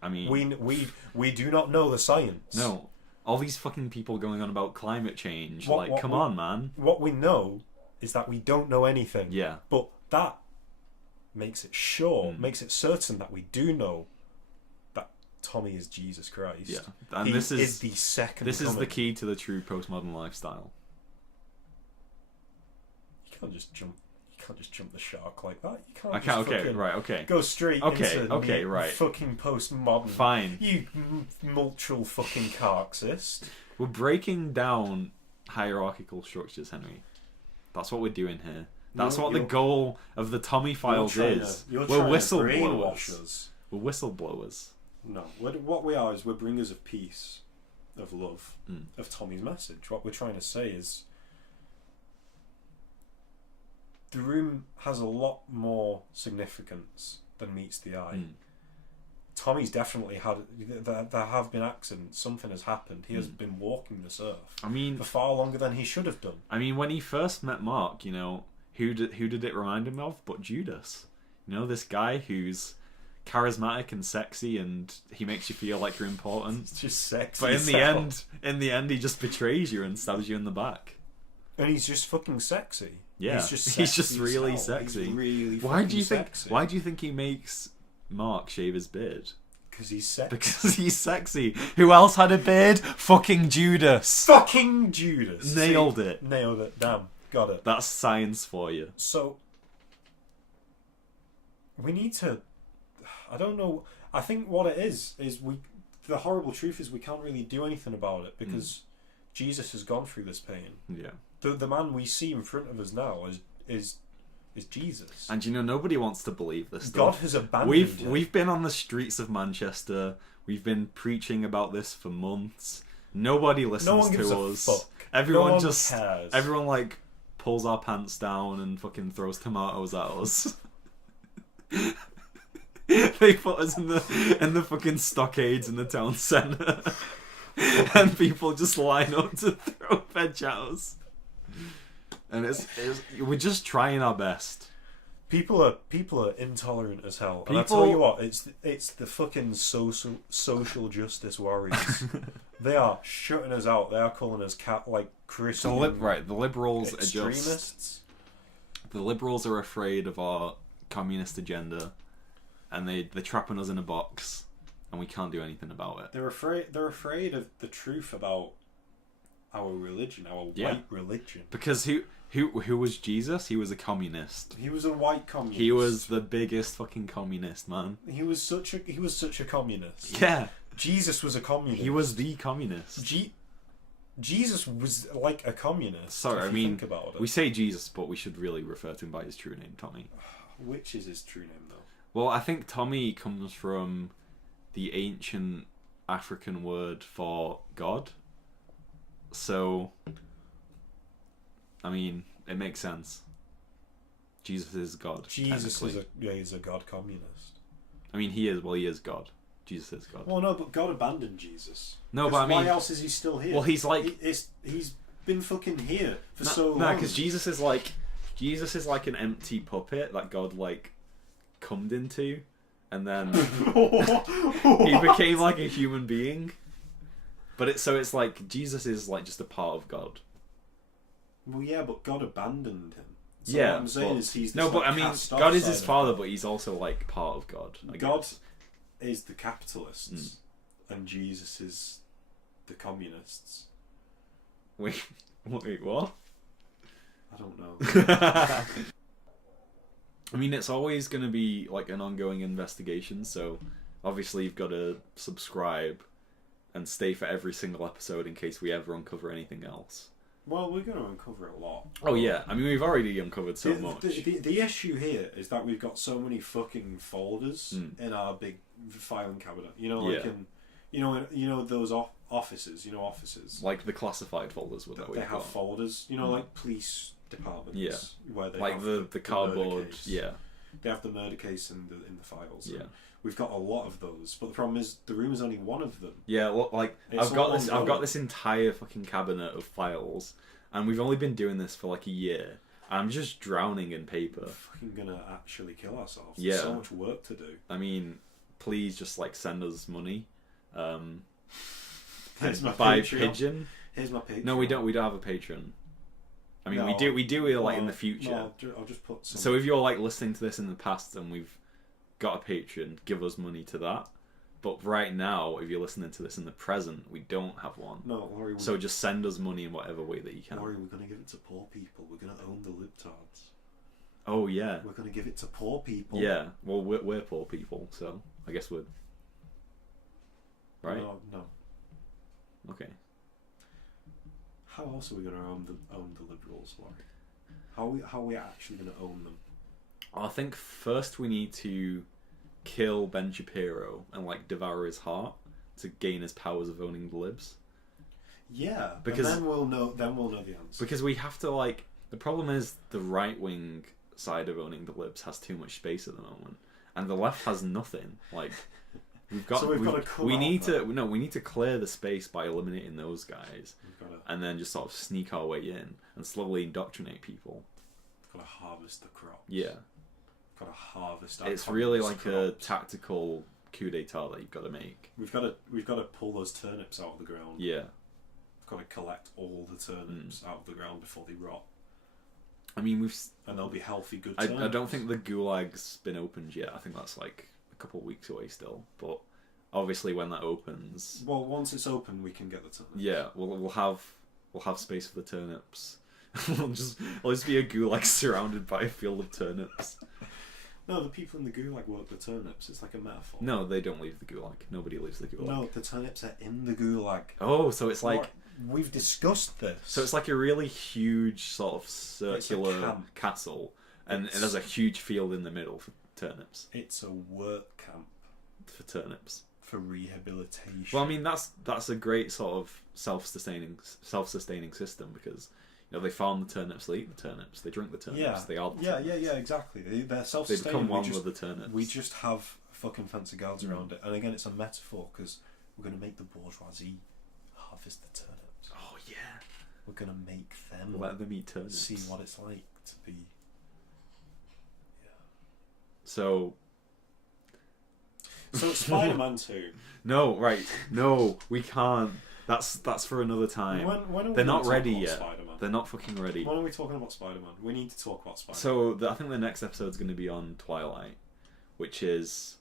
I mean, we do not know the science. No, all these fucking people going on about climate change. Come on, man. What we know is that we don't know anything. Yeah. But that makes it makes it certain that we do know that Tommy is Jesus Christ. Yeah, and he this is the second. This coming. is the key to the true postmodern lifestyle. You can't just jump the shark like that. You can't. Okay. Go straight into right. Fucking postmodern. Fine. You multiple fucking Marxist. We're breaking down hierarchical structures, Henry. That's what we're doing here. That's what the goal of the Tommy Files is. We're whistleblowers. We're whistleblowers. No, what we are is we're bringers of peace, of love, of Tommy's message. What we're trying to say is the room has a lot more significance than meets the eye. Tommy's definitely had. There have been accidents. Something has happened. He has been walking this earth. I mean, for far longer than he should have done. I mean, when he first met Mark, who did it remind him of? But Judas. This guy who's charismatic and sexy, and he makes you feel like you're important. It's just sexy. But in the end, he just betrays you and stabs you in the back. And he's just fucking sexy. Yeah, he's just really sexy. He's really why do you sexy. Why do you think he makes Mark shave his beard? Because he's sexy. Because he's sexy. Who else had a beard? Fucking Judas. Fucking Judas. Nailed it. Nailed it. Damn. Got it. That's science for you. So, we need to... I don't know. I think what it is the horrible truth is we can't really do anything about it because Jesus has gone through this pain. Yeah. The man we see in front of us now is Jesus. And nobody wants to believe this stuff. God has abandoned him. We've been on the streets of Manchester. We've been preaching about this for months. Nobody listens no one gives to a us. Fuck. Everyone no one just cares. Everyone pulls our pants down and fucking throws tomatoes at us. They put us in the fucking stockades in the town centre. And people just line up to throw veg at us. And we're just trying our best. People are intolerant as hell. And I tell you what, it's the fucking social justice warriors. They are shutting us out. They are calling us Christian. The liberals extremists. The liberals are afraid of our communist agenda, and they're trapping us in a box, and we can't do anything about it. They're afraid of the truth about our religion, our Yeah. white religion. Because who was Jesus? He was a communist. He was a white communist. He was the biggest fucking communist, man. He was such a communist. Yeah. Jesus was a communist. He was the communist. Jesus was like a communist. Sorry, if I you mean, think about it. we say Jesus, but we should really refer to him by his true name, Tommy. Which is his true name, though? Well, I think Tommy comes from the ancient African word for God. So, I mean, it makes sense. Jesus is God. Jesus is a God communist. I mean, he is God. Jesus is God. Well, no, but God abandoned Jesus. No, but I mean, why else is he still here? Well, he's like he's been fucking here for so long. No, because Jesus is like an empty puppet that God like cummed into, and then he became like a human being. But it's like Jesus is like just a part of God. Well, yeah, but God abandoned him. So yeah, what I'm saying is he's no, but I mean, God is his father, but he's also like part of God. God is the capitalists, and Jesus is the communists. Wait, what? I don't know. I mean, it's always going to be like an ongoing investigation, so obviously you've got to subscribe and stay for every single episode in case we ever uncover anything else. Well, we're going to uncover a lot. Oh yeah, I mean we've already uncovered so much. The issue here is that we've got so many fucking folders in our big filing cabinet. You know, like you know those offices. You know, offices like the classified folders with that. They have folders. You know, like police departments. Yeah, where they like have the cardboard. Yeah, they have the murder case in the files. Yeah. We've got a lot of those, but the problem is the room is only one of them. Yeah, look, like I've got this entire fucking cabinet of files, and we've only been doing this for like a year. I'm just drowning in paper. We're fucking gonna actually kill ourselves. Yeah, there's so much work to do. I mean, please just like send us money. Here's my by Patreon. pigeon. Here's my Patreon. No, we don't. We don't have a patron. I mean, No, we do it like in the future. No, I'll just put some. So if you're like listening to this in the past and we've got a patron, give us money to that. But right now, if you're listening to this in the present, we don't have one. No, Laurie. So just send us money in whatever way that you can. Laurie, we're gonna give it to poor people. We're gonna own the libtards. Oh yeah. We're gonna give it to poor people. Yeah. Well, we're poor people, so I guess we're. Right. No. Okay. How else are we gonna own the liberals, Laurie? How are we actually gonna own them? I think first we need to kill Ben Shapiro and like devour his heart to gain his powers of owning the libs. Yeah, because then we'll know the answer. Because we have to like the problem is the right wing side of owning the libs has too much space at the moment, and the left has nothing. Like we need to clear the space by eliminating those guys, and then just sort of sneak our way in and slowly indoctrinate people. We've got to harvest the crops. Yeah. Got to harvest. It's really like a tactical coup d'état that you've got to make. We've got to pull those turnips out of the ground. Yeah. We've got to collect all the turnips out of the ground before they rot. I mean, and they'll be healthy, good turnips. I don't think the gulag's been opened yet. I think that's like a couple of weeks away still. But obviously, when that opens, well, once it's open, we can get the turnips. Yeah, we'll have space for the turnips. I'll just be a gulag surrounded by a field of turnips. No, the people in the gulag work the turnips. It's like a metaphor. No, they don't leave the gulag. Nobody leaves the gulag. No, the turnips are in the gulag. Oh, so it's like... We've discussed this. So it's like a really huge sort of circular castle, and there's a huge field in the middle for turnips. It's a work camp. For turnips. For rehabilitation. Well, I mean, that's a great sort of self-sustaining system, because... You know, they farm the turnips, they eat the turnips, they drink the turnips, they are the turnips. Yeah, exactly. They're self-sustaining. They become one with the turnips. We just have fucking fancy guards around it. And again, it's a metaphor, because we're going to make the bourgeoisie harvest the turnips. Oh, yeah. We're going to make them... Let them eat turnips. See what it's like to be... Yeah. So it's Spider-Man 2. No, right. No, we can't. That's for another time. When They're not ready yet. Spider-Man? They're not fucking ready. When are we talking about Spider-Man? We need to talk about Spider-Man. So I think the next episode's going to be on Twilight, which is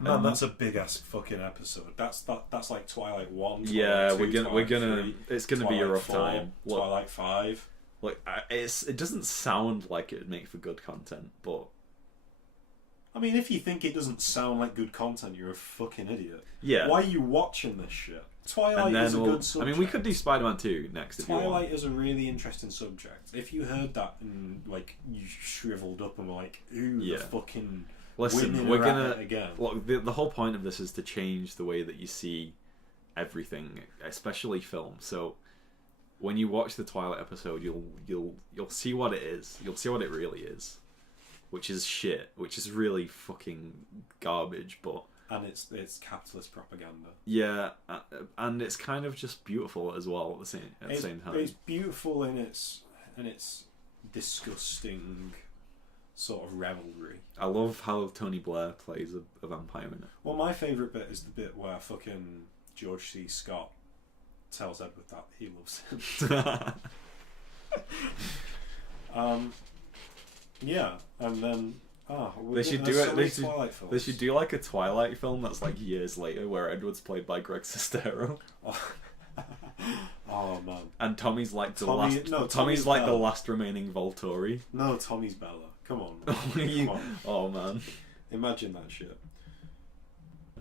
Man, that's a big ass fucking episode. That's like Twilight 1, Twilight yeah, 2, we're gonna 3, it's gonna Twilight be a rough 4, time. Look, Twilight 5. Look, it doesn't sound like it would make for good content, but I mean, if you think it doesn't sound like good content, you're a fucking idiot. yeah. Why are you watching this shit? Twilight And then is a good subject. I mean, we could do Spider-Man 2 next if you want. Twilight is a really interesting subject. If you heard that and like you shriveled up and were like, "Ooh, Yeah. the fucking Listen, women we're are gonna at it again." look. The whole point of this is to change the way that you see everything, especially film. So when you watch the Twilight episode, you'll see what it is. You'll see what it really is, which is shit. Which is really fucking garbage. But And it's capitalist propaganda. yeah, and it's kind of just beautiful as well at the same time. It's beautiful in its disgusting sort of revelry. I love how Tony Blair plays a vampire in it. Well, my favourite bit is the bit where fucking George C. Scott tells Edward that he loves him. Yeah, and then They should do it. They should do like a Twilight film that's like years later, where Edward's played by Greg Sestero. Oh man. And Tommy's like the Tommy- last. no, Tommy's Tommy's like the Bella. last remaining Volturi. No, Tommy's Bella. Come on. Man. Come on. Oh man. Imagine that shit.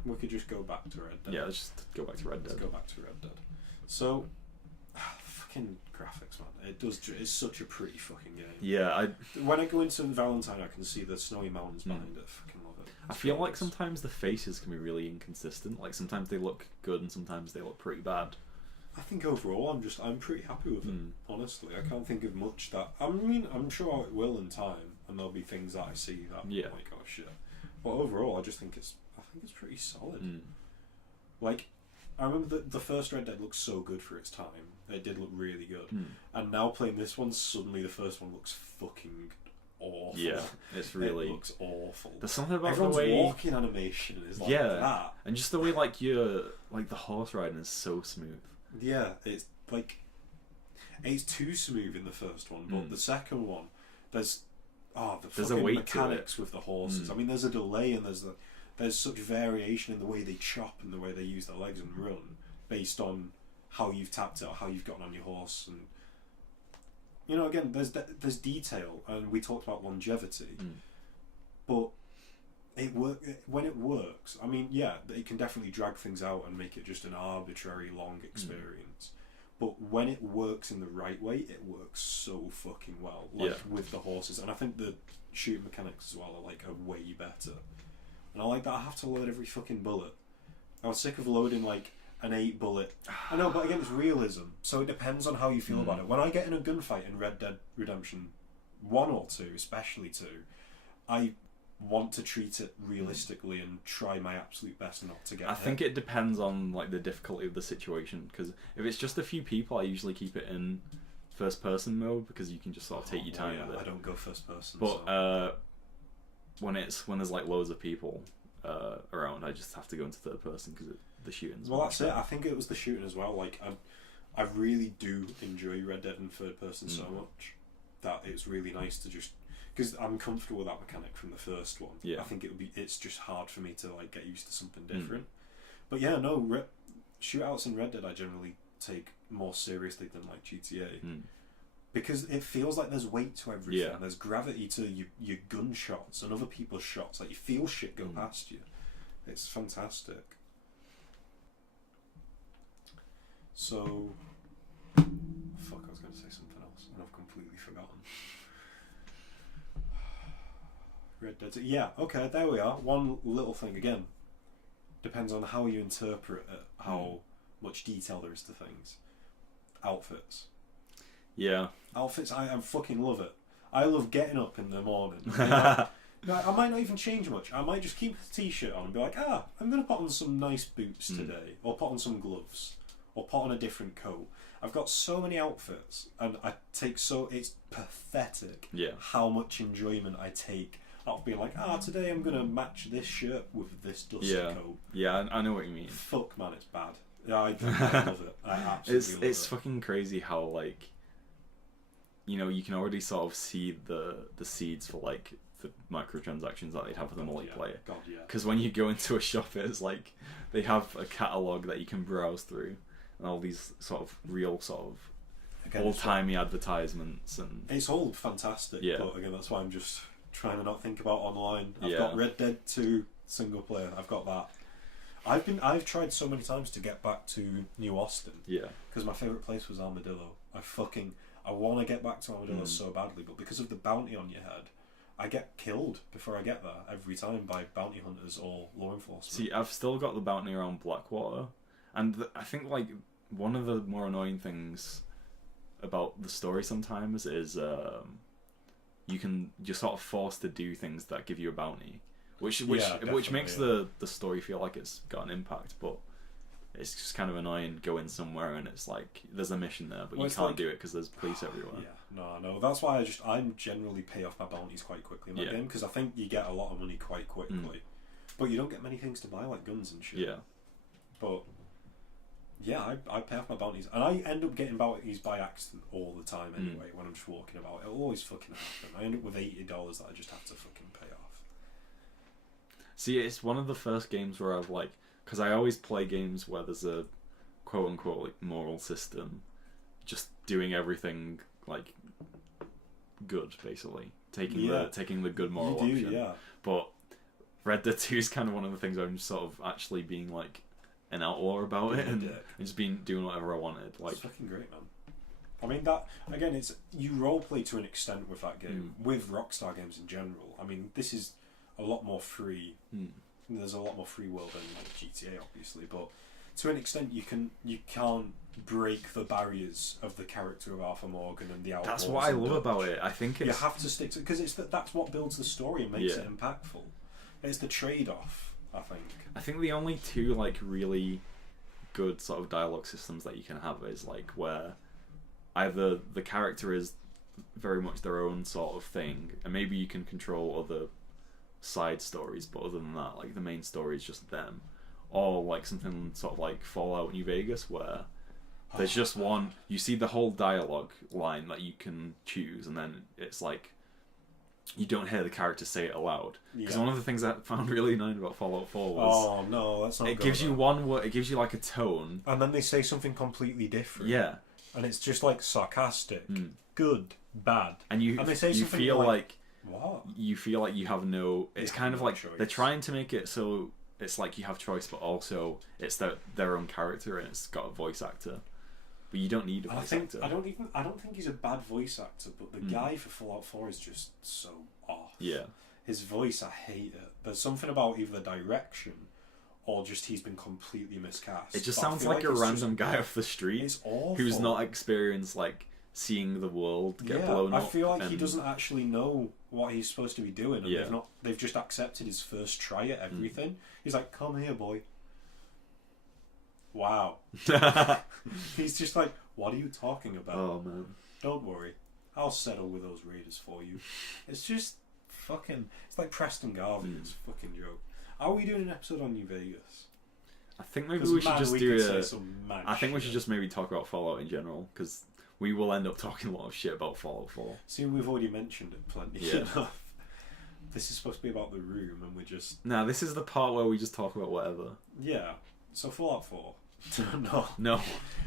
We could just go back to Red Dead. Yeah, let's just go back to Red Dead. Let's go back to Red Dead. So, fucking graphics, man. It's such a pretty fucking game. Yeah, When I go into Valentine, I can see the snowy mountains behind it. I fucking love it. I feel like sometimes the faces can be really inconsistent. Like sometimes they look good and sometimes they look pretty bad. I think overall, I'm pretty happy with it. Honestly, I can't think of much that. I mean, I'm sure it will in time, and there'll be things that I see that I'm like, oh shit. But overall, I think it's pretty solid. Like, I remember the first Red Dead looked so good for its time. It did look really good. And now playing this one, suddenly the first one looks fucking awful. Yeah, it's really. It looks awful. There's something about Everyone's the way walking animation is like that. and just the way like the horse riding is so smooth. Yeah, it's like it's too smooth in the first one, but the second one, there's a fucking weight mechanics with the horses. I mean, there's a delay and there's such variation in the way they chop and the way they use their legs and run based on how you've tapped it or how you've gotten on your horse. And you know, again, there's detail, and we talked about longevity, but when it works. I mean, yeah, it can definitely drag things out and make it just an arbitrary long experience. But when it works in the right way, it works so fucking well. Like with the horses, and I think the shooting mechanics as well are way better. And I like that I have to load every fucking bullet. I was sick of loading like an 8 bullet. I know, but again, it's realism, so it depends on how you feel about it. When I get in a gunfight in Red Dead Redemption 1 or 2, especially 2, I want to treat it realistically and try my absolute best not to get I hit. think it depends on like the difficulty of the situation, because if it's just a few people, I usually keep it in first person mode because you can just sort of take your time with it. I don't go first person. But when there's like loads of people around, I just have to go into third person because the shooting's well, that's it. I think it was the shooting as well. Like I really do enjoy Red Dead in third person so much that it's really nice to just. Because I'm comfortable with that mechanic from the first one. Yeah. I think it's just hard for me to like get used to something different. But yeah, no, shootouts in Red Dead I generally take more seriously than like GTA. Because it feels like there's weight to everything. Yeah. There's gravity to your gunshots and other people's shots. Like you feel shit go past you. It's fantastic. So, fuck, I was going to say something else and I've completely forgotten. Red Dead. Yeah, okay, there we are. One little thing again. Depends on how you interpret it, how much detail there is to things. Outfits. Yeah. Outfits, I fucking love it. I love getting up in the morning. I might not even change much. I might just keep a t-shirt on and be like, I'm going to put on some nice boots today, or put on some gloves, or put on a different coat. I've got so many outfits, and it's pathetic how much enjoyment I take out of being like, today I'm going to match this shirt with this dusty coat. Yeah, I know what you mean. Fuck, man, it's bad. Yeah, I love it. I absolutely love it. It's fucking crazy how, like, you know, you can already sort of see the seeds for, like, the microtransactions that they'd have for the multiplayer. Yeah. God, yeah. Because when you go into a shop, it's like they have a catalogue that you can browse through, and all these sort of real sort of old-timey advertisements, and it's all fantastic. Yeah. But again, that's why I'm just trying to not think about online. I've got Red Dead 2 single player. I've got that. I've tried so many times to get back to New Austin. Yeah. Because my favourite place was Armadillo. I want to get back to Armadillo so badly, but because of the bounty on your head, I get killed before I get there every time by bounty hunters or law enforcement. See, I've still got the bounty around Blackwater, and I think like one of the more annoying things about the story sometimes is you're sort of forced to do things that give you a bounty, which makes the story feel like it's got an impact, but it's just kind of annoying going somewhere and it's like there's a mission there, but you can't do it because there's police everywhere. Yeah, no. That's why I generally pay off my bounties quite quickly in my game, because I think you get a lot of money quite quickly, but you don't get many things to buy like guns and shit. Yeah. But yeah, I pay off my bounties, and I end up getting bounties by accident all the time anyway. When I'm just walking about, it'll always fucking happen. I end up with $80 that I just have to fucking pay off. See, it's one of the first games where I've like, because I always play games where there's a quote unquote like moral system, just doing everything like good, basically taking the good moral option. Yeah. But Red Dead 2 is kind of one of the things where I'm just sort of actually being like an outlaw about it and just doing whatever I wanted. Like, it's fucking great, man. I mean, that again, it's you roleplay to an extent with that game, with Rockstar games in general. I mean, this is a lot more free. There's a lot more free world than like GTA, obviously, but to an extent, you can't break the barriers of the character of Arthur Morgan and the outlaws. That's what I love about it. I think you have to stick to, because that's what builds the story and makes it impactful. It's the trade-off, I think. I think the only two like really good sort of dialogue systems that you can have is like where either the character is very much their own sort of thing, and maybe you can control other side stories, but other than that, like the main story is just them, or like something sort of like Fallout New Vegas where there's just one, you see the whole dialogue line that you can choose, and then it's like you don't hear the character say it aloud. Because one of the things I found really annoying about Fallout 4 was that's not it gives you one word, it gives you like a tone, and then they say something completely different. And it's just like sarcastic, good, bad, and they say you something feel like what? You feel like you have no... It's kind of like choice. They're trying to make it so it's like you have choice, but also it's their own character and it's got a voice actor. But you don't need a voice actor. I don't think he's a bad voice actor, but the guy for Fallout 4 is just so off. Yeah. His voice, I hate it. There's something about either the direction or just he's been completely miscast. It just sounds like a random guy off the street. It's awful. Who's not experienced like seeing the world get blown up. I feel like he doesn't actually know what he's supposed to be doing, and they've just accepted his first try at everything. He's like, "Come here, boy." Wow. He's just like, "What are you talking about?" Oh man. Don't worry, I'll settle with those raiders for you. It's just fucking. It's like Preston Garvey. It's a fucking joke. Are we doing an episode on New Vegas? I think maybe we should just we should just maybe talk about Fallout in general, because we will end up talking a lot of shit about Fallout 4. See, we've already mentioned it plenty enough. This is supposed to be about the room, and we're just... Nah, this is the part where we just talk about whatever. Yeah. So Fallout 4. No.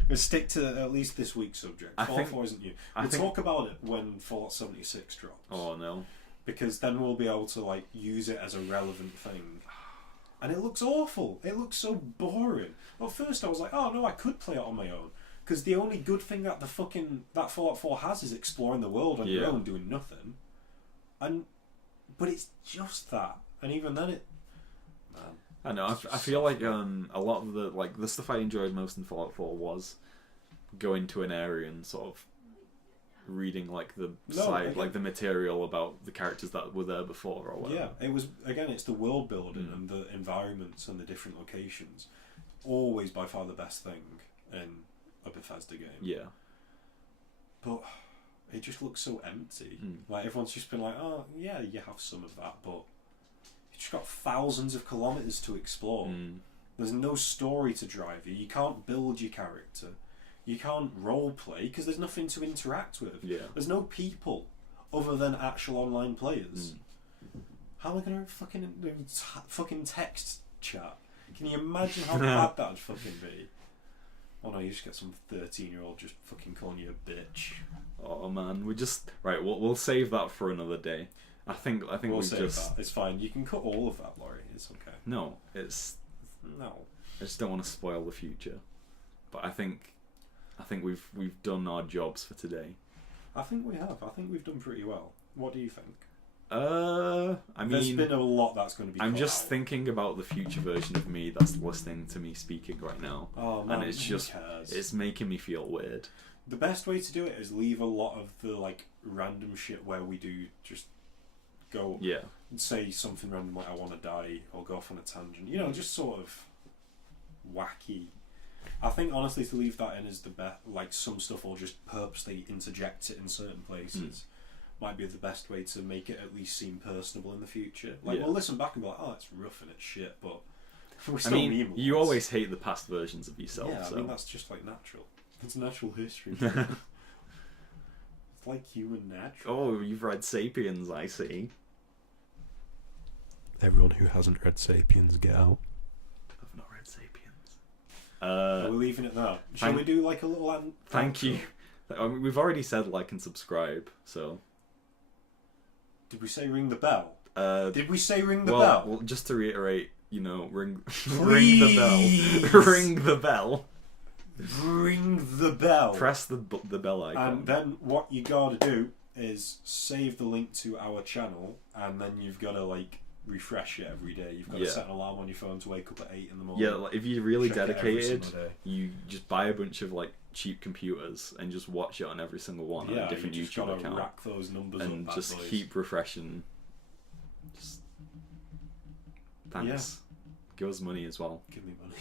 We'll stick to at least this week's subject. Fallout 4 isn't new. We'll talk about it when Fallout 76 drops. Oh, no. Because then we'll be able to like use it as a relevant thing. And it looks awful. It looks so boring. Well, at first I was like, oh no, I could play it on my own. Because the only good thing that that Fallout 4 has is exploring the world on your own, doing nothing. But it's just that. And even then I know. I feel like a lot of the stuff I enjoyed most in Fallout 4 was going to an area and sort of reading like the material about the characters that were there before or whatever. Yeah, it was it's the world building and the environments and the different locations. Always by far the best thing in a Bethesda game. Yeah. But it just looks so empty. Like everyone's just been like, oh yeah, you have some of that, but you've just got thousands of kilometers to explore. There's no story to drive you. You can't build your character. You can't role play because there's nothing to interact with. Yeah. There's no people other than actual online players. How am I gonna fucking text chat? Can you imagine how bad that'd fucking be? Oh no, you just get some 13-year-old just fucking calling you a bitch. Oh man, we'll save that for another day. I think we'll save that. It's fine. You can cut all of that, Laurie. It's okay. No. No. I just don't want to spoil the future. But I think we've done our jobs for today. I think we have. I think we've done pretty well. What do you think? I mean, there's been a lot that's going to be. I'm just out. thinking about the future version of me that's listening to me speaking right now. Oh man, and it's making me feel weird. The best way to do it is leave a lot of the like random shit where we do just go and say something random like I want to die or go off on a tangent. You know, just sort of wacky. I think honestly to leave that in is the best. Like some stuff will just purposely interject it in certain places. Might be the best way to make it at least seem personable in the future. Like we'll listen back and be like, oh, it's rough and it's shit, but we're still meme you always hate the past versions of yourself. Yeah, so. I mean that's just like natural. It's natural history. It's like human natural. Oh, you've read Sapiens, I see. Everyone who hasn't read Sapiens, get out. I've not read Sapiens. Are we leaving it there? Shall we do like a little Thank you. I mean, we've already said like and subscribe, so... Did we say ring the bell? Did we say ring the bell? Well, just to reiterate, you know, ring the bell. Ring the bell. Ring the bell. Press the bell icon. And then what you gotta do is save the link to our channel, and then you've gotta like refresh it every day. You've got to set an alarm on your phone to wake up at 8 in the morning. Yeah, like, if you're really dedicated, you just buy a bunch of like cheap computers and just watch it on every single one on a different YouTube account. Rack those numbers and up, just keep refreshing. Just thanks. Give us money as well. Give me money.